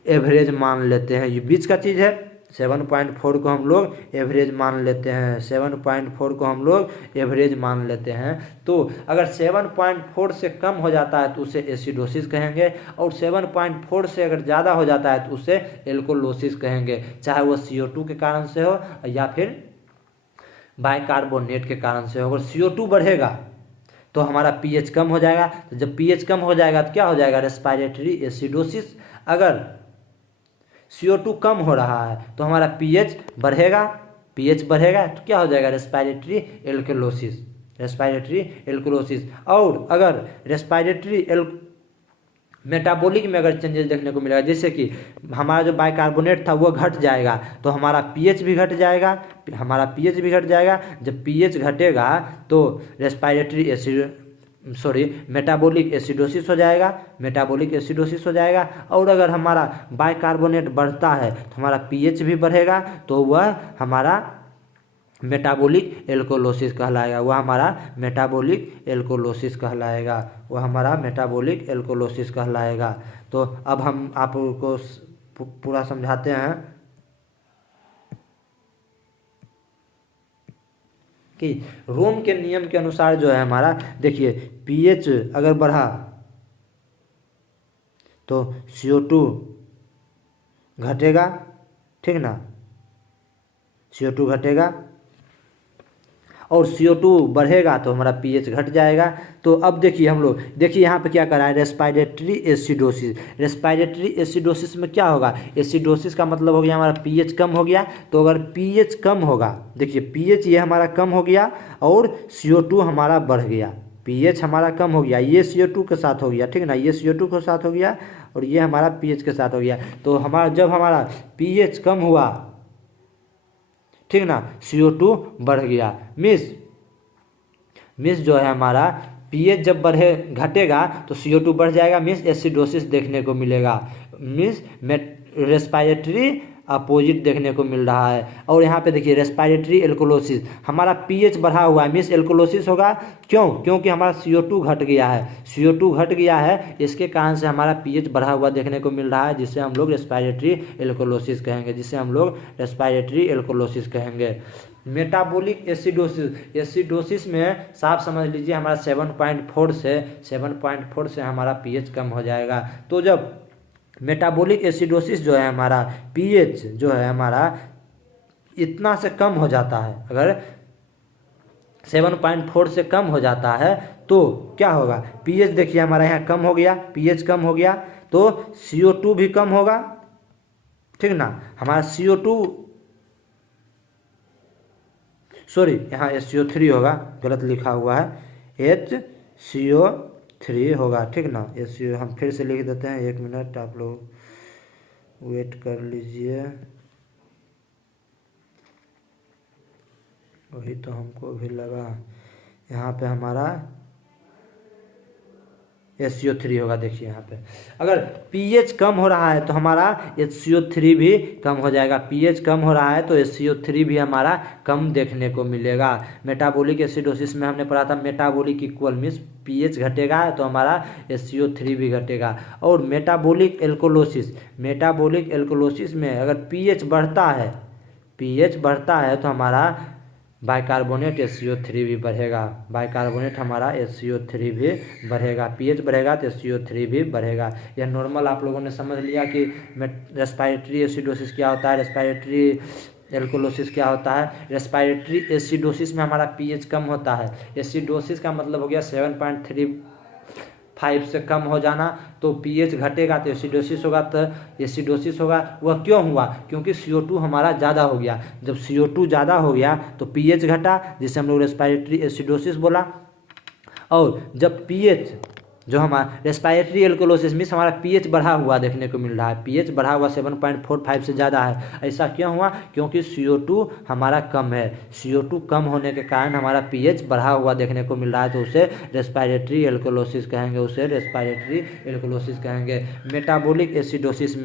एवरेज मान लेते हैं, ये बीच का चीज़ है। 7.4 को हम लोग एवरेज मान लेते हैं, 7.4 को हम लोग एवरेज मान लेते हैं। तो अगर 7.4 से कम हो जाता है तो उसे एसिडोसिस कहेंगे, और 7.4 से अगर ज़्यादा हो जाता है तो उसे एल्कोलोसिस कहेंगे, चाहे वो CO2 के कारण से हो या फिर बाइकार्बोनेट के कारण से हो। अगर CO2 बढ़ेगा तो हमारा पीएच कम हो जाएगा, तो जब पीएच कम हो जाएगा तो क्या हो जाएगा, रेस्पिरेटरी एसिडोसिस। अगर CO2 कम हो रहा है तो हमारा pH बढ़ेगा, pH बढ़ेगा तो क्या हो जाएगा, रेस्पिरेटरी एल्कोलोसिस, रेस्पिरेटरी एल्कोलोसिस। और अगर रेस्पिरेटरी मेटाबॉलिक में अगर चेंजेस देखने को मिलेगा, जैसे कि हमारा जो बाइकार्बोनेट था वो घट जाएगा तो हमारा पीएच भी घट जाएगा, हमारा पीएच भी घट जाएगा। जब पीएच घटेगा तो रेस्पिरेटरी मेटाबॉलिक एसिडोसिस हो जाएगा, मेटाबॉलिक एसिडोसिस हो जाएगा। और अगर हमारा बाइकार्बोनेट बढ़ता है तो हमारा पीएच भी बढ़ेगा तो वह हमारा मेटाबॉलिक एल्कोलोसिस कहलाएगा, वह हमारा मेटाबॉलिक एल्कोलोसिस कहलाएगा, वह हमारा मेटाबॉलिक एल्कोलोसिस कहलाएगा। तो अब हम आपको पूरा समझाते हैं कि रोम के नियम के अनुसार जो है हमारा, देखिए पीएच अगर बढ़ा तो CO2 घटेगा, ठीक ना, CO2 घटेगा और CO2 बढ़ेगा तो हमारा पीएच घट जाएगा। तो अब देखिए हम लोग, देखिए यहाँ पे क्या कर रहा है, रेस्पिरेटरी एसिडोसिस। रेस्पिरेटरी एसिडोसिस में क्या होगा, एसिडोसिस का मतलब हो गया हमारा पीएच कम हो गया। तो अगर पीएच कम होगा, देखिए पीएच ये हमारा कम हो गया और CO2 हमारा बढ़ गया, पीएच हमारा कम हो गया, ये CO2 के साथ हो गया, ठीक ना, ये CO2 के साथ हो गया और ये हमारा पीएच के साथ हो गया। तो हमारा जब हमारा पीएच कम हुआ, ठीक ना, CO2 बढ़ गया, मिस जो है हमारा पीएच जब बढ़े घटेगा तो CO2 बढ़ जाएगा, मिस एसिडोसिस देखने को मिलेगा, मिस रेस्पिरेटरी अपोजिट देखने को मिल रहा है। और यहाँ पे देखिए रेस्पिरेटरी एल्कोलोसिस, हमारा पीएच बढ़ा हुआ है, मिस एल्कोलोसिस होगा, क्यों, क्योंकि हमारा CO2 घट गया है, CO2 घट गया है, इसके कारण से हमारा पीएच बढ़ा हुआ देखने को मिल रहा है, जिससे हम लोग रेस्पिरेटरी एल्कोलोसिस कहेंगे, जिससे हम लोग रेस्पिरेटरी एल्कोलोसिस कहेंगे। मेटाबॉलिक एसिडोसिस, एसिडोसिस में साफ समझ लीजिए हमारा 7.4 से हमारा पीएच कम हो जाएगा। तो जब मेटाबॉलिक एसिडोसिस जो है हमारा पीएच जो है हमारा इतना से कम हो जाता है, अगर 7.4 से कम हो जाता है तो क्या होगा, पीएच देखिए हमारा यहाँ कम हो गया, पीएच कम हो गया तो CO2 भी कम होगा, ठीक ना, हमारा CO2 यहाँ HCO3 होगा, गलत लिखा हुआ है, HCO3 होगा, ठीक ना, HCO हम फिर से लिख देते हैं, 1 मिनट आप लोग वेट कर लीजिए, वही तो हमको भी लगा, यहाँ पे हमारा HCO3 होगा। देखिए यहाँ पे अगर pH कम हो रहा है तो हमारा HCO3 भी कम हो जाएगा, pH कम हो रहा है तो HCO3 भी हमारा कम देखने को मिलेगा। मेटाबॉलिक एसिडोसिस में हमने पढ़ा था मेटाबॉलिक इक्वल मीन्स pH घटेगा तो हमारा HCO3 भी घटेगा। और मेटाबॉलिक एल्कोलोसिस में अगर pH बढ़ता है तो हमारा बाइकार्बोनेट HCO3 भी बढ़ेगा, बाइकार्बोनेट हमारा HCO3 भी बढ़ेगा, पीएच बढ़ेगा तो HCO3 भी बढ़ेगा। यह नॉर्मल आप लोगों ने समझ लिया कि रेस्पिरेटरी एसिडोसिस क्या होता है, रेस्पिरेटरी एल्कोलोसिस क्या होता है। रेस्पिरेटरी एसिडोसिस में हमारा पीएच कम होता है, एसिडोसिस का मतलब हो गया 7.35 से कम हो जाना, तो पीएच घटेगा तो एसिडोसिस होगा, तो एसिडोसिस होगा। वह क्यों हुआ, क्योंकि CO2 हमारा ज़्यादा हो गया, जब CO2 ज़्यादा हो गया तो पीएच घटा, जिसे हम लोग रेस्पिरेटरी एसिडोसिस बोला। और जब पीएच जो हमारा रेस्पिरेटरी एल्कोलोसिस मीन्स हमारा पीएच बढ़ा हुआ देखने को मिल रहा है, पीएच बढ़ा हुआ 7.45 से ज़्यादा है। ऐसा क्यों हुआ, क्योंकि CO2 हमारा कम है, CO2 कम होने के कारण हमारा पीएच बढ़ा हुआ देखने को मिल रहा है, तो उसे रेस्पिरेटरी एल्कोलोसिस कहेंगे, उसे रेस्पिरेटरी एल्कोलोसिस कहेंगे। मेटाबॉलिक एसिडोसिस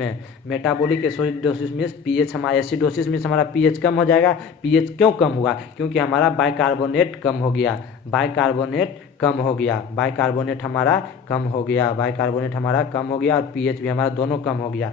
मीन्स पीएच हमारा, एसिडोसिस मीन्स हमारा पीएच कम हो जाएगा। पीएच क्यों कम हुआ, क्योंकि हमारा बाइकार्बोनेट कम हो गया, बाइकार्बोनेट हमारा कम हो गया और पीएच भी हमारा दोनों कम हो गया।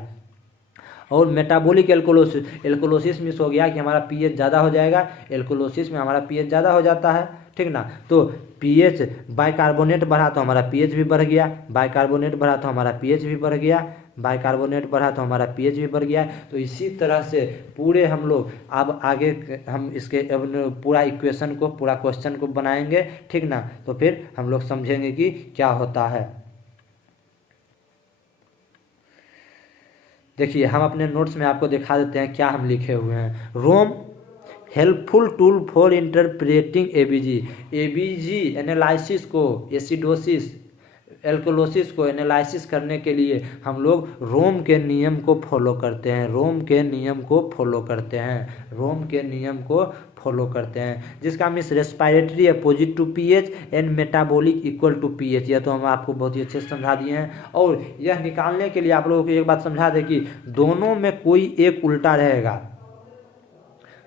और मेटाबॉलिक एल्कोलोसिस मीन्स हो गया कि हमारा पीएच ज़्यादा हो जाएगा, एल्कोलोसिस में हमारा पीएच ज़्यादा हो जाता है, ठीक ना। तो पीएच बाइकार्बोनेट बढ़ा तो हमारा पीएच भी बढ़ गया, बाइकार्बोनेट बढ़ा तो हमारा पीएच भी बढ़ गया, बाइकार्बोनेट बढ़ा तो हमारा पीएच भी बढ़ गया। तो इसी तरह से पूरे हम लोग अब आगे हम इसके पूरा इक्वेशन को, पूरा क्वेश्चन को बनाएंगे, ठीक ना। तो फिर हम लोग समझेंगे कि क्या होता है। देखिए हम अपने नोट्स में आपको दिखा देते हैं क्या हम लिखे हुए हैं। ROME helpful tool for interpreting ABG. ABG analysis को, एसिडोसिस एल्कोलोसिस को एनालिसिस करने के लिए हम लोग रोम के नियम को फॉलो करते हैं। रोम के नियम को फॉलो करते हैं। रोम के नियम को फॉलो करते हैं, जिसका means respiratory opposite to pH and metabolic equal to pH. यह तो हम आपको बहुत ही अच्छे से समझा दिए हैं। और यह निकालने के लिए आप लोगों को एक बात समझा दें कि दोनों में कोई एक उल्टा रहेगा।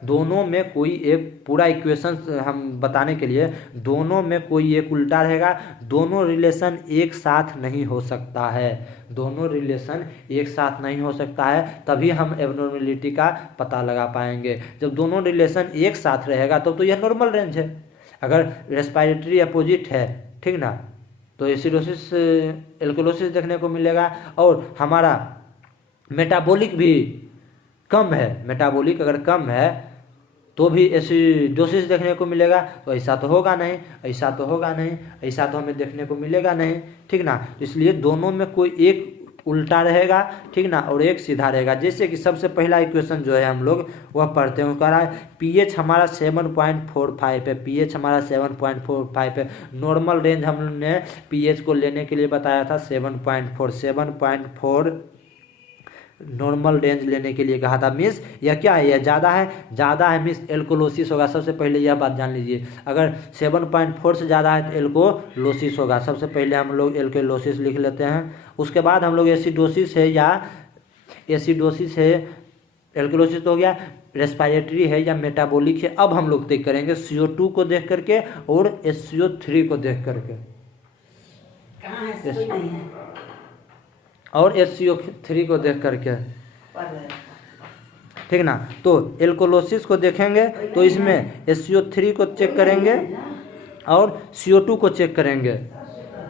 दोनों में कोई एक पूरा इक्वेशन हम बताने के लिए दोनों में कोई एक उल्टा रहेगा। दोनों रिलेशन एक साथ नहीं हो सकता है। दोनों रिलेशन एक साथ नहीं हो सकता है, तभी हम एबनॉर्मेलिटी का पता लगा पाएंगे। जब दोनों रिलेशन एक साथ रहेगा तब तो यह नॉर्मल रेंज है। अगर रेस्पिरेटरी अपोजिट है, ठीक ना, तो एसिडोसिस एल्कोलोसिस देखने को मिलेगा। और हमारा मेटाबॉलिक भी कम है, मेटाबॉलिक अगर कम है तो भी एसिडोसिस देखने को मिलेगा। तो ऐसा तो होगा नहीं, ऐसा तो होगा नहीं, ऐसा तो हमें देखने को मिलेगा नहीं, ठीक ना। इसलिए दोनों में कोई एक उल्टा रहेगा, ठीक ना, और एक सीधा रहेगा। जैसे कि सबसे पहला इक्वेशन जो है हम लोग वह पढ़ते हैं। कह रहा है पीएच हमारा 7.45 है। पीएच हमारा 7.45 है। नॉर्मल रेंज हमने पीएच को लेने के लिए बताया था 7.4 नॉर्मल रेंज लेने के लिए कहा था। मीन्स यह क्या है, यह ज़्यादा है, ज़्यादा है मीन्स एल्कोलोसिस होगा। सबसे पहले यह बात जान लीजिए, अगर 7.4 से ज़्यादा है तो एल्कोलोसिस होगा। सबसे पहले हम लोग एल्कोलोसिस लिख लेते हैं। उसके बाद हम लोग एसिडोसिस है या एसिडोसिस है, एल्कोलोसिस हो गया, रेस्पिरेटरी है या मेटाबॉलिक है। अब हम लोग तय करेंगे CO2 को देख करके और SCO3 को देख करके और SCO3 को देख करके, ठीक ना। तो एल्कोलोसिस को देखेंगे तो इसमें SCO3 को चेक करेंगे और CO2 को चेक करेंगे,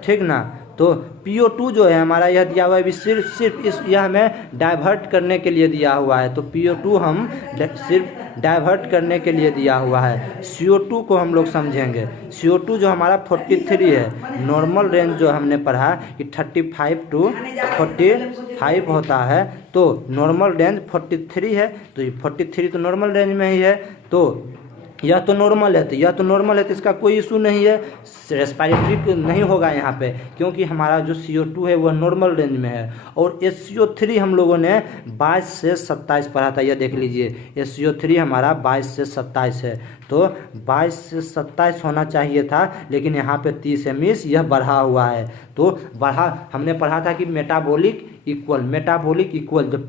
ठीक ना। तो PO2 जो है हमारा यह दिया हुआ है, सिर्फ इस यह हमें डाइवर्ट करने के लिए दिया हुआ है। तो PO2 हम सिर्फ डाइवर्ट करने के लिए दिया हुआ है। CO2 को हम लोग समझेंगे। CO2 जो हमारा 43 है। नॉर्मल रेंज जो हमने पढ़ा कि 35 to 45 होता है, तो नॉर्मल रेंज 43 है। तो ये 43 तो नॉर्मल रेंज में ही है, तो यह तो नॉर्मल है, तो यह तो नॉर्मल है, तो इसका कोई इशू नहीं है। रेस्पिरेटरी नहीं होगा यहाँ पे, क्योंकि हमारा जो CO2 है वह नॉर्मल रेंज में है। और SCO3 हम लोगों ने 22 से 27 पढ़ा था, यह देख लीजिए। SCO3 हमारा 22 से 27 है, तो 22 से 27 होना चाहिए था, लेकिन यहाँ पे 30 है। मीन्स यह बढ़ा हुआ है। तो बढ़ा हमने पढ़ा था कि मेटाबॉलिक इक्वल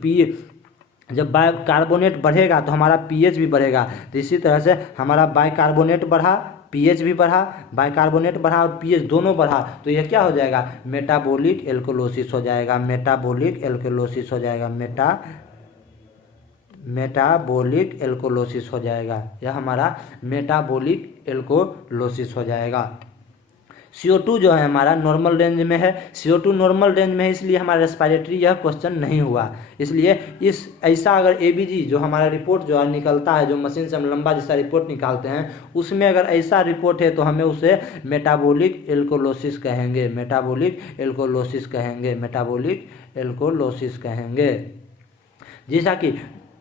जब बाइकार्बोनेट बढ़ेगा तो हमारा पीएच भी बढ़ेगा। तो इसी तरह से हमारा बाइकार्बोनेट बढ़ा, पीएच भी बढ़ा, बाइकार्बोनेट बढ़ा और पीएच दोनों बढ़ा, तो यह क्या हो जाएगा, मेटाबॉलिक एल्कोलोसिस हो जाएगा। मेटाबॉलिक एल्कोलोसिस हो जाएगा। मेटाबॉलिक एल्कोलोसिस हो जाएगा। यह हमारा मेटाबॉलिक एल्कोलोसिस हो जाएगा। CO2 जो है हमारा नॉर्मल रेंज में है। CO2 नॉर्मल रेंज में है, इसलिए हमारा रेस्पिरेटरी यह क्वेश्चन नहीं हुआ। इसलिए इस ऐसा अगर ABG जो हमारा रिपोर्ट जो है निकलता है, जो मशीन से हम लंबा जैसा रिपोर्ट निकालते हैं, उसमें अगर ऐसा रिपोर्ट है तो हमें उसे मेटाबॉलिक एल्कोलोसिस कहेंगे। मेटाबॉलिक एल्कोलोसिस कहेंगे। मेटाबॉलिक एल्कोलोसिस कहेंगे। जैसा कि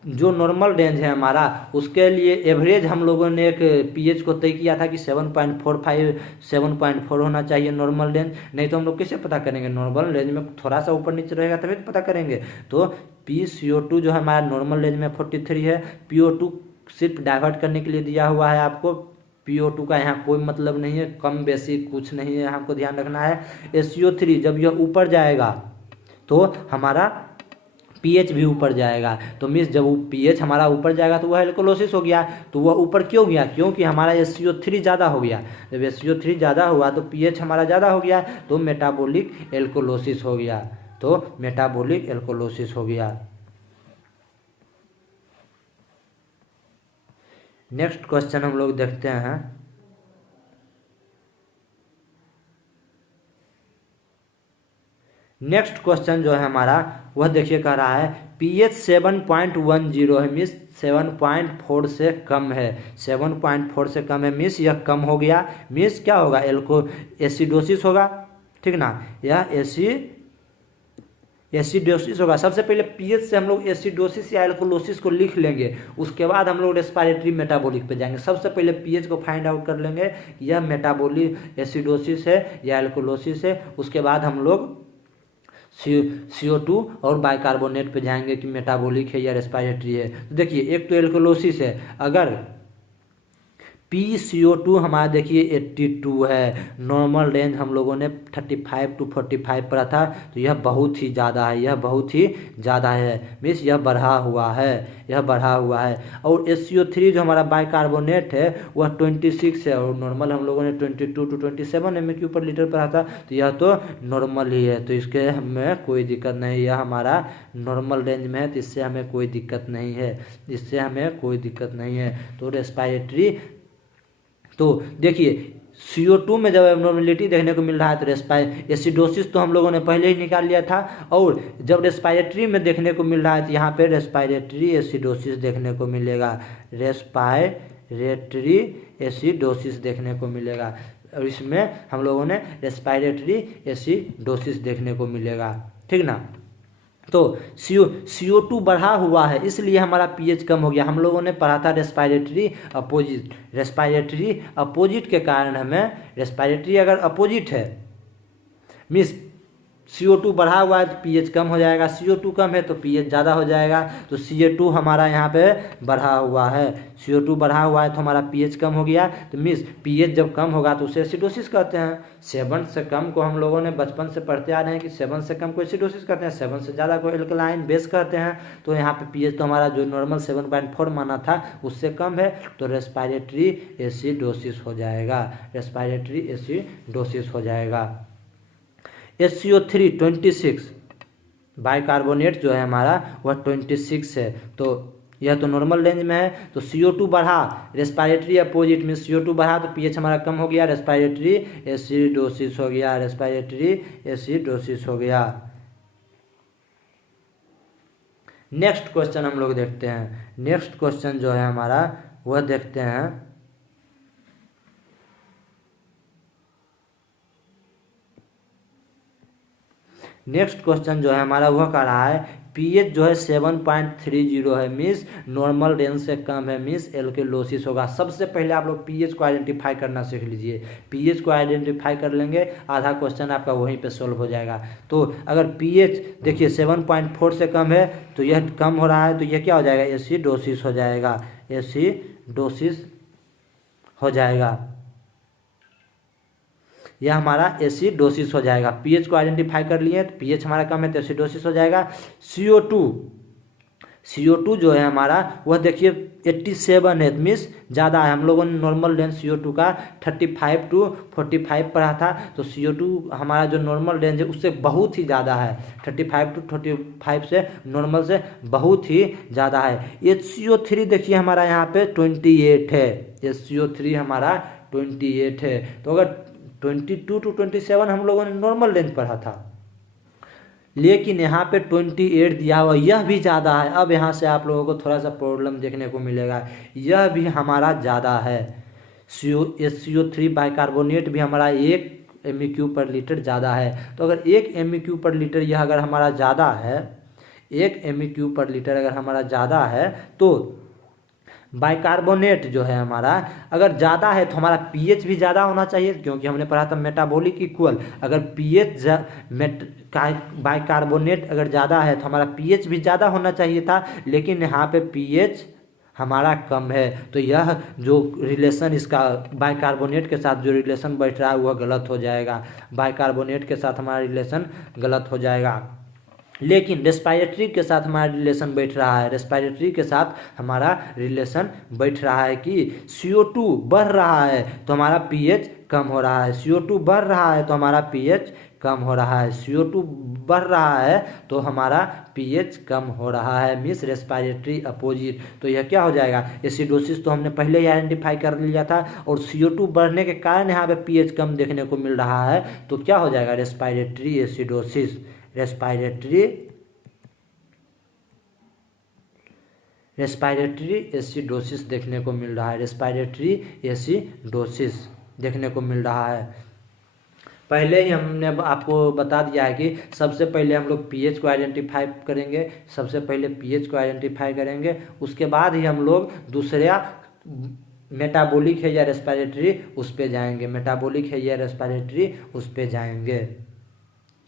जो नॉर्मल रेंज है हमारा, उसके लिए एवरेज हम लोगों ने एक पीएच को तय किया था कि 7.4 होना चाहिए नॉर्मल रेंज। नहीं तो हम लोग कैसे पता करेंगे, नॉर्मल रेंज में थोड़ा सा ऊपर नीचे रहेगा तभी तो पता करेंगे। तो PCO2 जो हमारा नॉर्मल रेंज में 43 है। PO2 सिर्फ डाइवर्ट करने के लिए दिया हुआ है आपको। PO2 का यहाँ कोई मतलब नहीं है, कम बेसी कुछ नहीं है, हमको ध्यान रखना है। SCO3 जब यह ऊपर जाएगा तो हमारा पीएच भी ऊपर जाएगा। तो मीन्स जब वो पीएच हमारा ऊपर जाएगा तो वह एल्कोलोसिस हो गया। तो वह ऊपर क्यों गया, क्योंकि हमारा SCO3 ज़्यादा हो गया। जब SCO3 ज़्यादा हुआ तो पीएच हमारा ज़्यादा हो गया, तो मेटाबॉलिक एल्कोलोसिस हो गया। तो मेटाबॉलिक एल्कोलोसिस हो गया। नेक्स्ट क्वेश्चन हम लोग देखते हैं। नेक्स्ट क्वेश्चन जो है हमारा वह देखिए, कह रहा है पीएच 7.10 है। मीन्स 7.4 से कम है। 7.4 से कम है मीन्स यह कम हो गया। मीन्स क्या होगा, एसिडोसिस होगा, ठीक ना। यह एसिडोसिस होगा। सबसे पहले पीएच से हम लोग एसिडोसिस या एल्कोलोसिस को लिख लेंगे, उसके बाद हम लोग रेस्पिरेटरी मेटाबॉलिक पे जाएंगे। सबसे पहले पीएच को फाइंड आउट कर लेंगे, यह मेटाबॉलिक एसिडोसिस है या एल्कोलोसिस है। उसके बाद हम लोग CO2 और बाइकार्बोनेट पे जाएंगे कि मेटाबॉलिक है या रेस्पिरेटरी है। तो देखिए एक तो एल्कोलोसिस है, अगर PCO2 हमारा देखिए 82 है, नॉर्मल रेंज हम लोगों ने 35 to 45 पढ़ा था, तो यह बहुत ही ज़्यादा है, यह बहुत ही ज़्यादा है, मीन्स यह बढ़ा हुआ है, यह बढ़ा हुआ है। और SCO3 जो हमारा बाइकार्बोनेट है वह 26 है, और नॉर्मल हम लोगों ने 22 to 27 MEQ पर लीटर पढ़ा था, तो यह तो नॉर्मल ही है, तो इसके हमें कोई दिक्कत नहीं, यह हमारा नॉर्मल रेंज में है, तो इससे हमें कोई दिक्कत नहीं है, इससे हमें कोई दिक्कत नहीं है। तो रेस्पिरेटरी, तो देखिए CO2 में जब एब्नॉर्मलिटी देखने को मिल रहा है तो एसिडोसिस तो हम लोगों ने पहले ही निकाल लिया था, और जब रेस्पिरेटरी में देखने को मिल रहा है तो यहाँ पे रेस्पिरेटरी एसिडोसिस देखने को मिलेगा, रेस्पिरेटरी एसिडोसिस देखने को मिलेगा, और इसमें हम लोगों ने रेस्पिरेटरी एसिडोसिस देखने को मिलेगा, ठीक ना। तो CO2 बढ़ा हुआ है, इसलिए हमारा पीएच कम हो गया। हम लोगों ने पढ़ा था रेस्पिरेटरी अपोजिट, रेस्पिरेटरी अपोजिट के कारण हमें, रेस्पिरेटरी अगर अपोजिट है मीन्स CO2 बढ़ा हुआ है तो पीएच कम हो जाएगा, CO2 कम है तो पीएच ज़्यादा हो जाएगा। तो CO2 हमारा यहाँ पे बढ़ा हुआ है, CO2 बढ़ा हुआ है तो हमारा पीएच कम हो गया, तो मीन्स पीएच जब कम होगा तो उसे एसिडोसिस कहते हैं। 7 से कम को हम लोगों ने बचपन से पढ़ते आ रहे हैं कि 7 से कम को एसिडोसिस कहते हैं, 7 से ज़्यादा को एल्कलाइन बेस कहते हैं। तो यहाँ पे पीएच तो हमारा जो नॉर्मल 7.4 माना था उससे कम है, तो रेस्पिरेटरी एसिडोसिस हो जाएगा, रेस्पिरेटरी एसिडोसिस हो जाएगा। SCO3 26, बाइकार्बोनेट जो है हमारा वह 26 है, तो यह तो नॉर्मल रेंज में है। तो CO2 बढ़ा, रेस्पिरेटरी अपोजिट में CO2 बढ़ा तो पीएच हमारा कम हो गया, रेस्पिरेटरी एसिडोसिस हो गया, रेस्पिरेटरी एसिडोसिस हो गया। नेक्स्ट क्वेश्चन हम लोग देखते हैं, नेक्स्ट क्वेश्चन जो है हमारा वह देखते हैं, नेक्स्ट क्वेश्चन जो है हमारा वह कह रहा है पीएच जो है 7.30 है, मीन्स नॉर्मल रेंज से कम है, मीन्स एल्कोलोसिस होगा। सबसे पहले आप लोग पीएच को आइडेंटिफाई करना सीख लीजिए, पीएच को आइडेंटिफाई कर लेंगे आधा क्वेश्चन आपका वहीं पे सॉल्व हो जाएगा। तो अगर पीएच देखिए 7.4 से कम है तो यह कम हो रहा है, तो यह क्या हो जाएगा, एसिडोसिस हो जाएगा, एसिडोसिस हो जाएगा, यह हमारा एसिडोसिस हो जाएगा। पीएच को आइडेंटिफाई कर लिए तो पीएच हमारा कम है तो एसिडोसिस हो जाएगा। CO2 जो है हमारा वह देखिए 87 है, मीन्स ज़्यादा है। हम लोगों ने नॉर्मल रेंज CO2 का 35 to 45 पढ़ा था, तो CO2 हमारा जो नॉर्मल रेंज है उससे बहुत ही ज़्यादा है, 35 to 45 से नॉर्मल से बहुत ही ज़्यादा है। HCO3 देखिए हमारा यहाँ पे 28 है, HCO3 हमारा 28 है। तो अगर 22 to 27 हम लोगों ने नॉर्मल रेंज पढ़ा था, लेकिन यहाँ पे 28 दिया हुआ, यह भी ज़्यादा है। अब यहाँ से आप लोगों को थोड़ा सा प्रॉब्लम देखने को मिलेगा, यह भी हमारा ज़्यादा है। SCO3 बाइकार्बोनेट भी हमारा 1 MEQ पर लीटर ज़्यादा है। तो अगर 1 MEQ पर लीटर यह अगर हमारा ज़्यादा है, 1 MEQ पर लीटर अगर हमारा ज़्यादा है, तो बाइकार्बोनेट जो है हमारा अगर ज़्यादा है तो हमारा पीएच भी ज़्यादा होना चाहिए, क्योंकि हमने पढ़ा था मेटाबॉलिक इक्वल। अगर पीएच बाइकार्बोनेट अगर ज़्यादा है तो हमारा पीएच भी ज़्यादा होना चाहिए था, लेकिन यहाँ पे पीएच हमारा कम है, तो यह जो रिलेशन इसका बाइकार्बोनेट के साथ जो रिलेशन बैठ रहा है वह गलत हो जाएगा, बाइकार्बोनेट के साथ हमारा रिलेशन गलत हो जाएगा। लेकिन रेस्पिरेटरी के साथ हमारा रिलेशन बैठ रहा है, रेस्पिरेटरी के साथ हमारा रिलेशन बैठ रहा है कि CO2 बढ़ रहा है तो हमारा पीएच कम हो रहा है, CO2 बढ़ रहा है तो हमारा पीएच कम हो रहा है, CO2 बढ़ रहा है तो हमारा पीएच कम हो रहा है, मीन्स रेस्पिरेटरी अपोजिट। तो यह क्या हो जाएगा, एसिडोसिस तो हमने पहले ही आइडेंटिफाई कर लिया था, और CO2 बढ़ने के कारण यहाँ पे पीएच कम देखने को मिल रहा है, तो क्या हो जाएगा, रेस्पिरेटरी एसिडोसिस, रेस्पिरेटरी एसिडोसिस देखने को मिल रहा है, रेस्पिरेटरी एसिडोसिस देखने को मिल रहा है। पहले ही हमने आपको बता दिया है कि सबसे पहले हम लोग पीएच को आइडेंटिफाई करेंगे, सबसे पहले पीएच को आइडेंटिफाई करेंगे, उसके बाद ही हम लोग दूसरा मेटाबॉलिक है या रेस्पिरेटरी उस पे जाएंगे, मेटाबॉलिक है या रेस्पिरेटरी उस पे जाएंगे।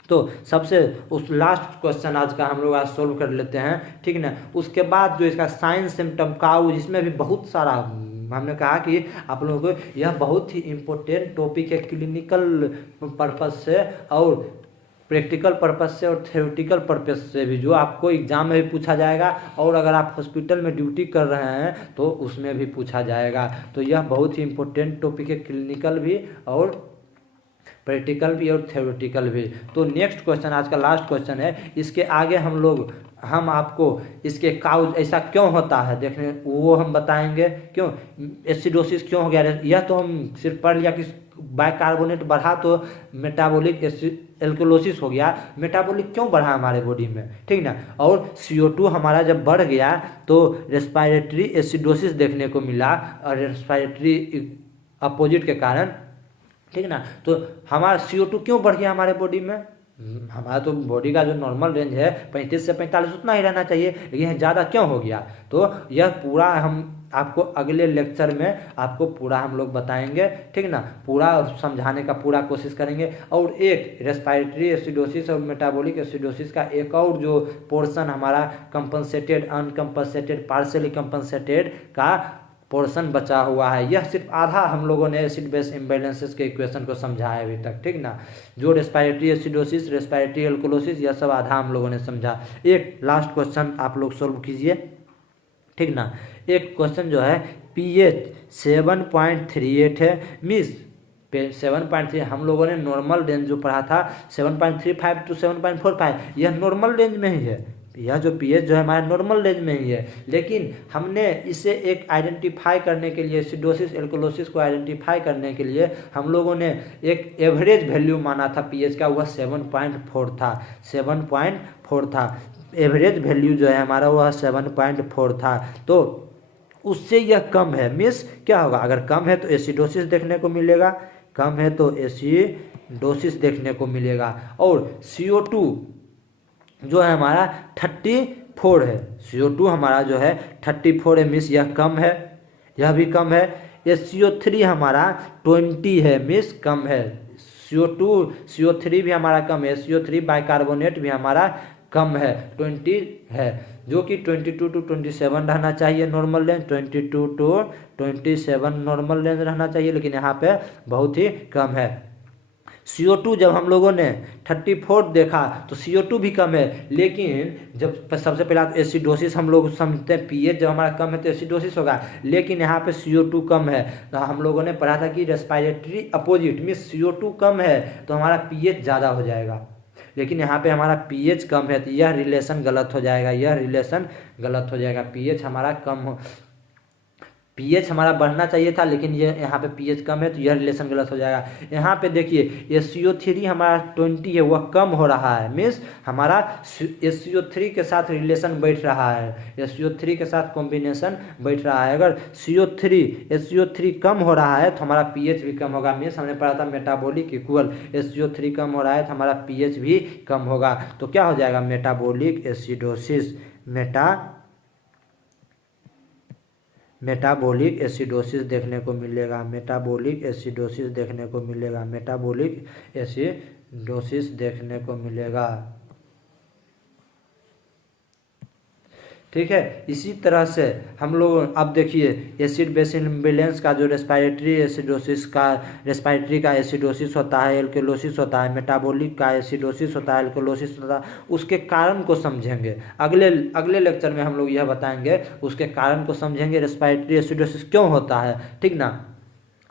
तो सबसे उस लास्ट क्वेश्चन आज का हम लोग आज सोल्व कर लेते हैं, ठीक ना। उसके बाद जो इसका साइन सिम्टम काउ, जिसमें भी बहुत सारा हमने कहा कि आप लोगों को यह बहुत ही इम्पोर्टेंट टॉपिक है क्लिनिकल पर्पज से और प्रैक्टिकल पर्पज से और थ्योरेटिकल पर्पज से भी, जो आपको एग्जाम में भी पूछा जाएगा और अगर आप हॉस्पिटल में ड्यूटी कर रहे हैं तो उसमें भी पूछा जाएगा। तो यह बहुत ही इम्पोर्टेंट टॉपिक है, क्लिनिकल भी और प्रैक्टिकल भी और थ्योरेटिकल भी। तो नेक्स्ट क्वेश्चन आज का लास्ट क्वेश्चन है, इसके आगे हम आपको इसके काउज ऐसा क्यों होता है देखने वो हम बताएंगे, क्यों एसिडोसिस क्यों हो गया। यह तो हम सिर्फ पढ़ लिया कि बाइकार्बोनेट बढ़ा तो मेटाबॉलिक एल्कोलोसिस हो गया, मेटाबॉलिक क्यों बढ़ा हमारे बॉडी में, ठीक ना। और CO2 हमारा जब बढ़ गया तो रेस्पिरेटरी एसिडोसिस देखने को मिला और रेस्पिरेटरी अपोजिट के कारण, ठीक ना। तो हमारा CO2 क्यों बढ़ गया हमारे बॉडी में, हमारा तो बॉडी का जो नॉर्मल रेंज है 35 से 45 उतना ही रहना चाहिए, लेकिन यह ज़्यादा क्यों हो गया। तो यह पूरा हम आपको अगले लेक्चर में आपको पूरा हम लोग बताएंगे, ठीक ना, पूरा समझाने का पूरा कोशिश करेंगे। और एक रेस्पिरेटरी एसिडोसिस और मेटाबॉलिक एसिडोसिस का एक और जो पोर्शन हमारा कंपनसेटेड, अनकम्पनसेटेड, पार्शियली कंपनसेटेड का पोर्शन बचा हुआ है, यह सिर्फ आधा हम लोगों ने एसिड बेस इम्बैलेंसेस के इक्वेशन को समझा है अभी तक, ठीक ना। जो रेस्पिरेटरी एसिडोसिस, रेस्पिरेटरी एल्कोलोसिस, यह सब आधा हम लोगों ने समझा। एक लास्ट क्वेश्चन आप लोग सोल्व कीजिए, ठीक ना। एक क्वेश्चन जो है pH 7.38 है, मिस 7.3 हम लोगों ने नॉर्मल रेंज जो पढ़ा था 7.35 टू 7.45, यह नॉर्मल रेंज में ही है, यह जो pH जो है हमारे नॉर्मल रेंज में ही है। लेकिन हमने इसे एक आइडेंटिफाई करने के लिए, एसिडोसिस एल्कोलोसिस को आइडेंटिफाई करने के लिए हम लोगों ने एक एवरेज वैल्यू माना था pH का, वह 7.4 था, 7.4 था एवरेज वैल्यू जो है हमारा, वह 7.4 था। तो उससे यह कम है, मीन्स क्या होगा, अगर कम है तो एसिडोसिस देखने को मिलेगा, कम है तो एसिडोसिस देखने को मिलेगा। और CO2 जो है हमारा 34 है, CO2 हमारा जो है 34 है, मिस यह कम है, यह भी कम है। SCO3 हमारा 20 है, मिस कम है, CO3 भी हमारा कम है, SCO3 बाइकार्बोनेट भी हमारा कम है, 20 है, जो कि 22 टू 27 रहना चाहिए normal range, 22 to 27 normal range रहना चाहिए, लेकिन यहाँ पे बहुत ही कम है। CO2 जब हम लोगों ने 34 देखा तो CO2 भी कम है, लेकिन जब सबसे पहला एसिडोसिस हम लोग समझते हैं, pH जब हमारा कम है तो एसिडोसिस होगा, लेकिन यहाँ पे CO2 कम है। तो हम लोगों ने पढ़ा था कि रेस्पिरेटरी अपोजिट में CO2 कम है तो हमारा pH ज़्यादा हो जाएगा, लेकिन यहाँ पे हमारा pH कम है तो यह रिलेशन गलत हो जाएगा, यह रिलेशन गलत हो जाएगा। pH हमारा कम हो, pH हमारा बढ़ना चाहिए था, लेकिन ये यहाँ पे pH कम है तो यह रिलेशन गलत हो जाएगा। यहाँ पे देखिए SCO3 हमारा 20 है, वह कम हो रहा है, मीन्स हमारा SCO3 के साथ रिलेशन बैठ रहा है, SCO3 के साथ कॉम्बिनेशन बैठ रहा है। अगर SCO3 कम हो रहा है तो हमारा pH भी कम होगा, मीन्स हमने पढ़ा था मेटाबॉलिक इक्वल, SCO3 कम हो रहा है तो हमारा pH भी कम होगा। तो क्या हो जाएगा, मेटाबॉलिक एसिडोसिस, मेटाबॉलिक एसिडोसिस देखने को मिलेगा, मेटाबॉलिक एसिडोसिस देखने को मिलेगा, मेटाबॉलिक एसिडोसिस देखने को मिलेगा, ठीक है। इसी तरह से हम लोग अब देखिए एसिड बेस इम्बैलेंस का जो रेस्पिरेटरी एसिडोसिस का, रेस्पिरेटरी का एसिडोसिस होता है, एल्कोलोसिस होता है, मेटाबॉलिक का एसिडोसिस होता है, एल्कोलोसिस होता है, उसके कारण को समझेंगे। अगले लेक्चर में हम लोग यह बताएंगे, उसके कारण को समझेंगे, रेस्पिरेटरी एसिडोसिस क्यों होता है, ठीक ना।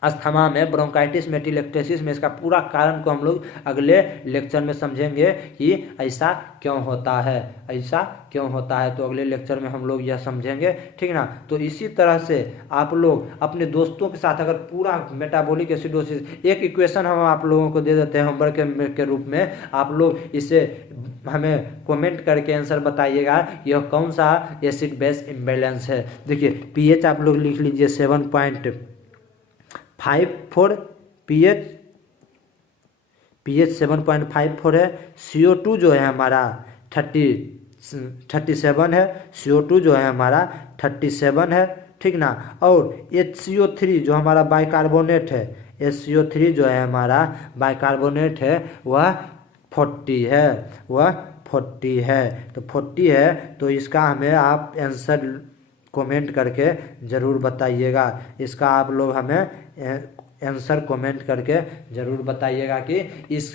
अस्थमा में, ब्रोंकाइटिस, मेटिलेक्टेसिस में इसका पूरा कारण को हम लोग अगले लेक्चर में समझेंगे कि ऐसा क्यों होता है, ऐसा क्यों होता है। तो अगले लेक्चर में हम लोग यह समझेंगे, ठीक ना। तो इसी तरह से आप लोग अपने दोस्तों के साथ अगर पूरा मेटाबॉलिक एसिडोसिस, एक इक्वेशन हम आप लोगों को दे देते हैं होमवर्क के रूप में, आप लोग इसे हमें कमेंट करके आंसर बताइएगा यह कौन सा एसिड बेस इम्बैलेंस है। देखिए pH आप लोग लिख लीजिए 7.54, pH 7.54 है, CO2 जो है हमारा 37 है, CO2 जो है हमारा 37 है, ठीक ना। और HCO3 जो हमारा बाइकार्बोनेट है, HCO3 जो है हमारा बाइकार्बोनेट है वह 40 है, वह 40 है। तो 40 है, तो इसका हमें आप आंसर कमेंट करके ज़रूर बताइएगा। इसका आप लोग हमें आंसर कमेंट करके ज़रूर बताइएगा कि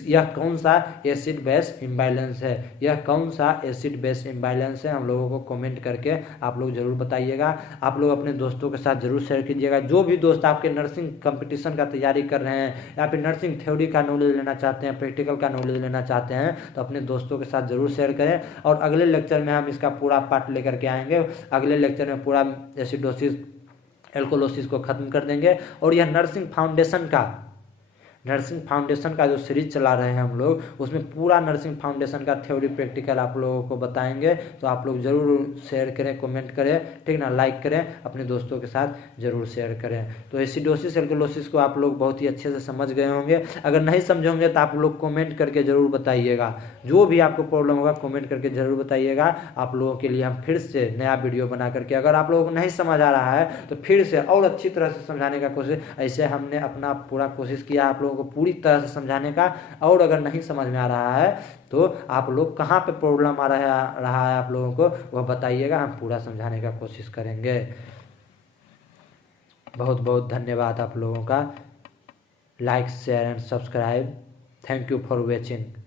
यह कौन सा एसिड बेस इम्बैलेंस है, यह कौन सा एसिड बेस इम्बैलेंस है। हम लोगों को कमेंट करके आप लोग ज़रूर बताइएगा। आप लोग अपने दोस्तों के साथ ज़रूर शेयर कीजिएगा। जो भी दोस्त आपके नर्सिंग कंपटीशन का तैयारी कर रहे हैं या फिर नर्सिंग थ्योरी का नॉलेज लेना चाहते हैं, प्रैक्टिकल का नॉलेज लेना चाहते हैं, तो अपने दोस्तों के साथ ज़रूर शेयर करें। और अगले लेक्चर में हम इसका पूरा पार्ट लेकर के आएंगे। अगले लेक्चर में पूरा एसिडोसिस एल्कोलोसिस को ख़त्म कर देंगे। और यह नर्सिंग फाउंडेशन का जो सीरीज चला रहे हैं हम लोग, उसमें पूरा नर्सिंग फाउंडेशन का थ्योरी प्रैक्टिकल आप लोगों को बताएंगे। तो आप लोग ज़रूर शेयर करें, कमेंट करें, ठीक ना, लाइक करें, अपने दोस्तों के साथ ज़रूर शेयर करें। तो एसिडोसिस एल्कोलोसिस को आप लोग बहुत ही अच्छे से समझ गए होंगे। अगर नहीं समझे होंगे तो आप लोग कमेंट करके ज़रूर बताइएगा। जो भी आपको प्रॉब्लम होगा कमेंट करके ज़रूर बताइएगा। आप लोगों के लिए हम फिर से नया वीडियो बना करके, अगर आप लोगों को नहीं समझ आ रहा है तो फिर से और अच्छी तरह से समझाने का कोशिश, ऐसे हमने अपना पूरा कोशिश किया आप लोगों को पूरी तरह से समझाने का। और अगर नहीं समझ में आ रहा है तो आप लोग कहाँ पे प्रॉब्लम आ रहा है आप लोगों को वह बताइएगा, हम पूरा समझाने का कोशिश करेंगे। बहुत बहुत धन्यवाद आप लोगों का। Like share and subscribe. Thank you for watching.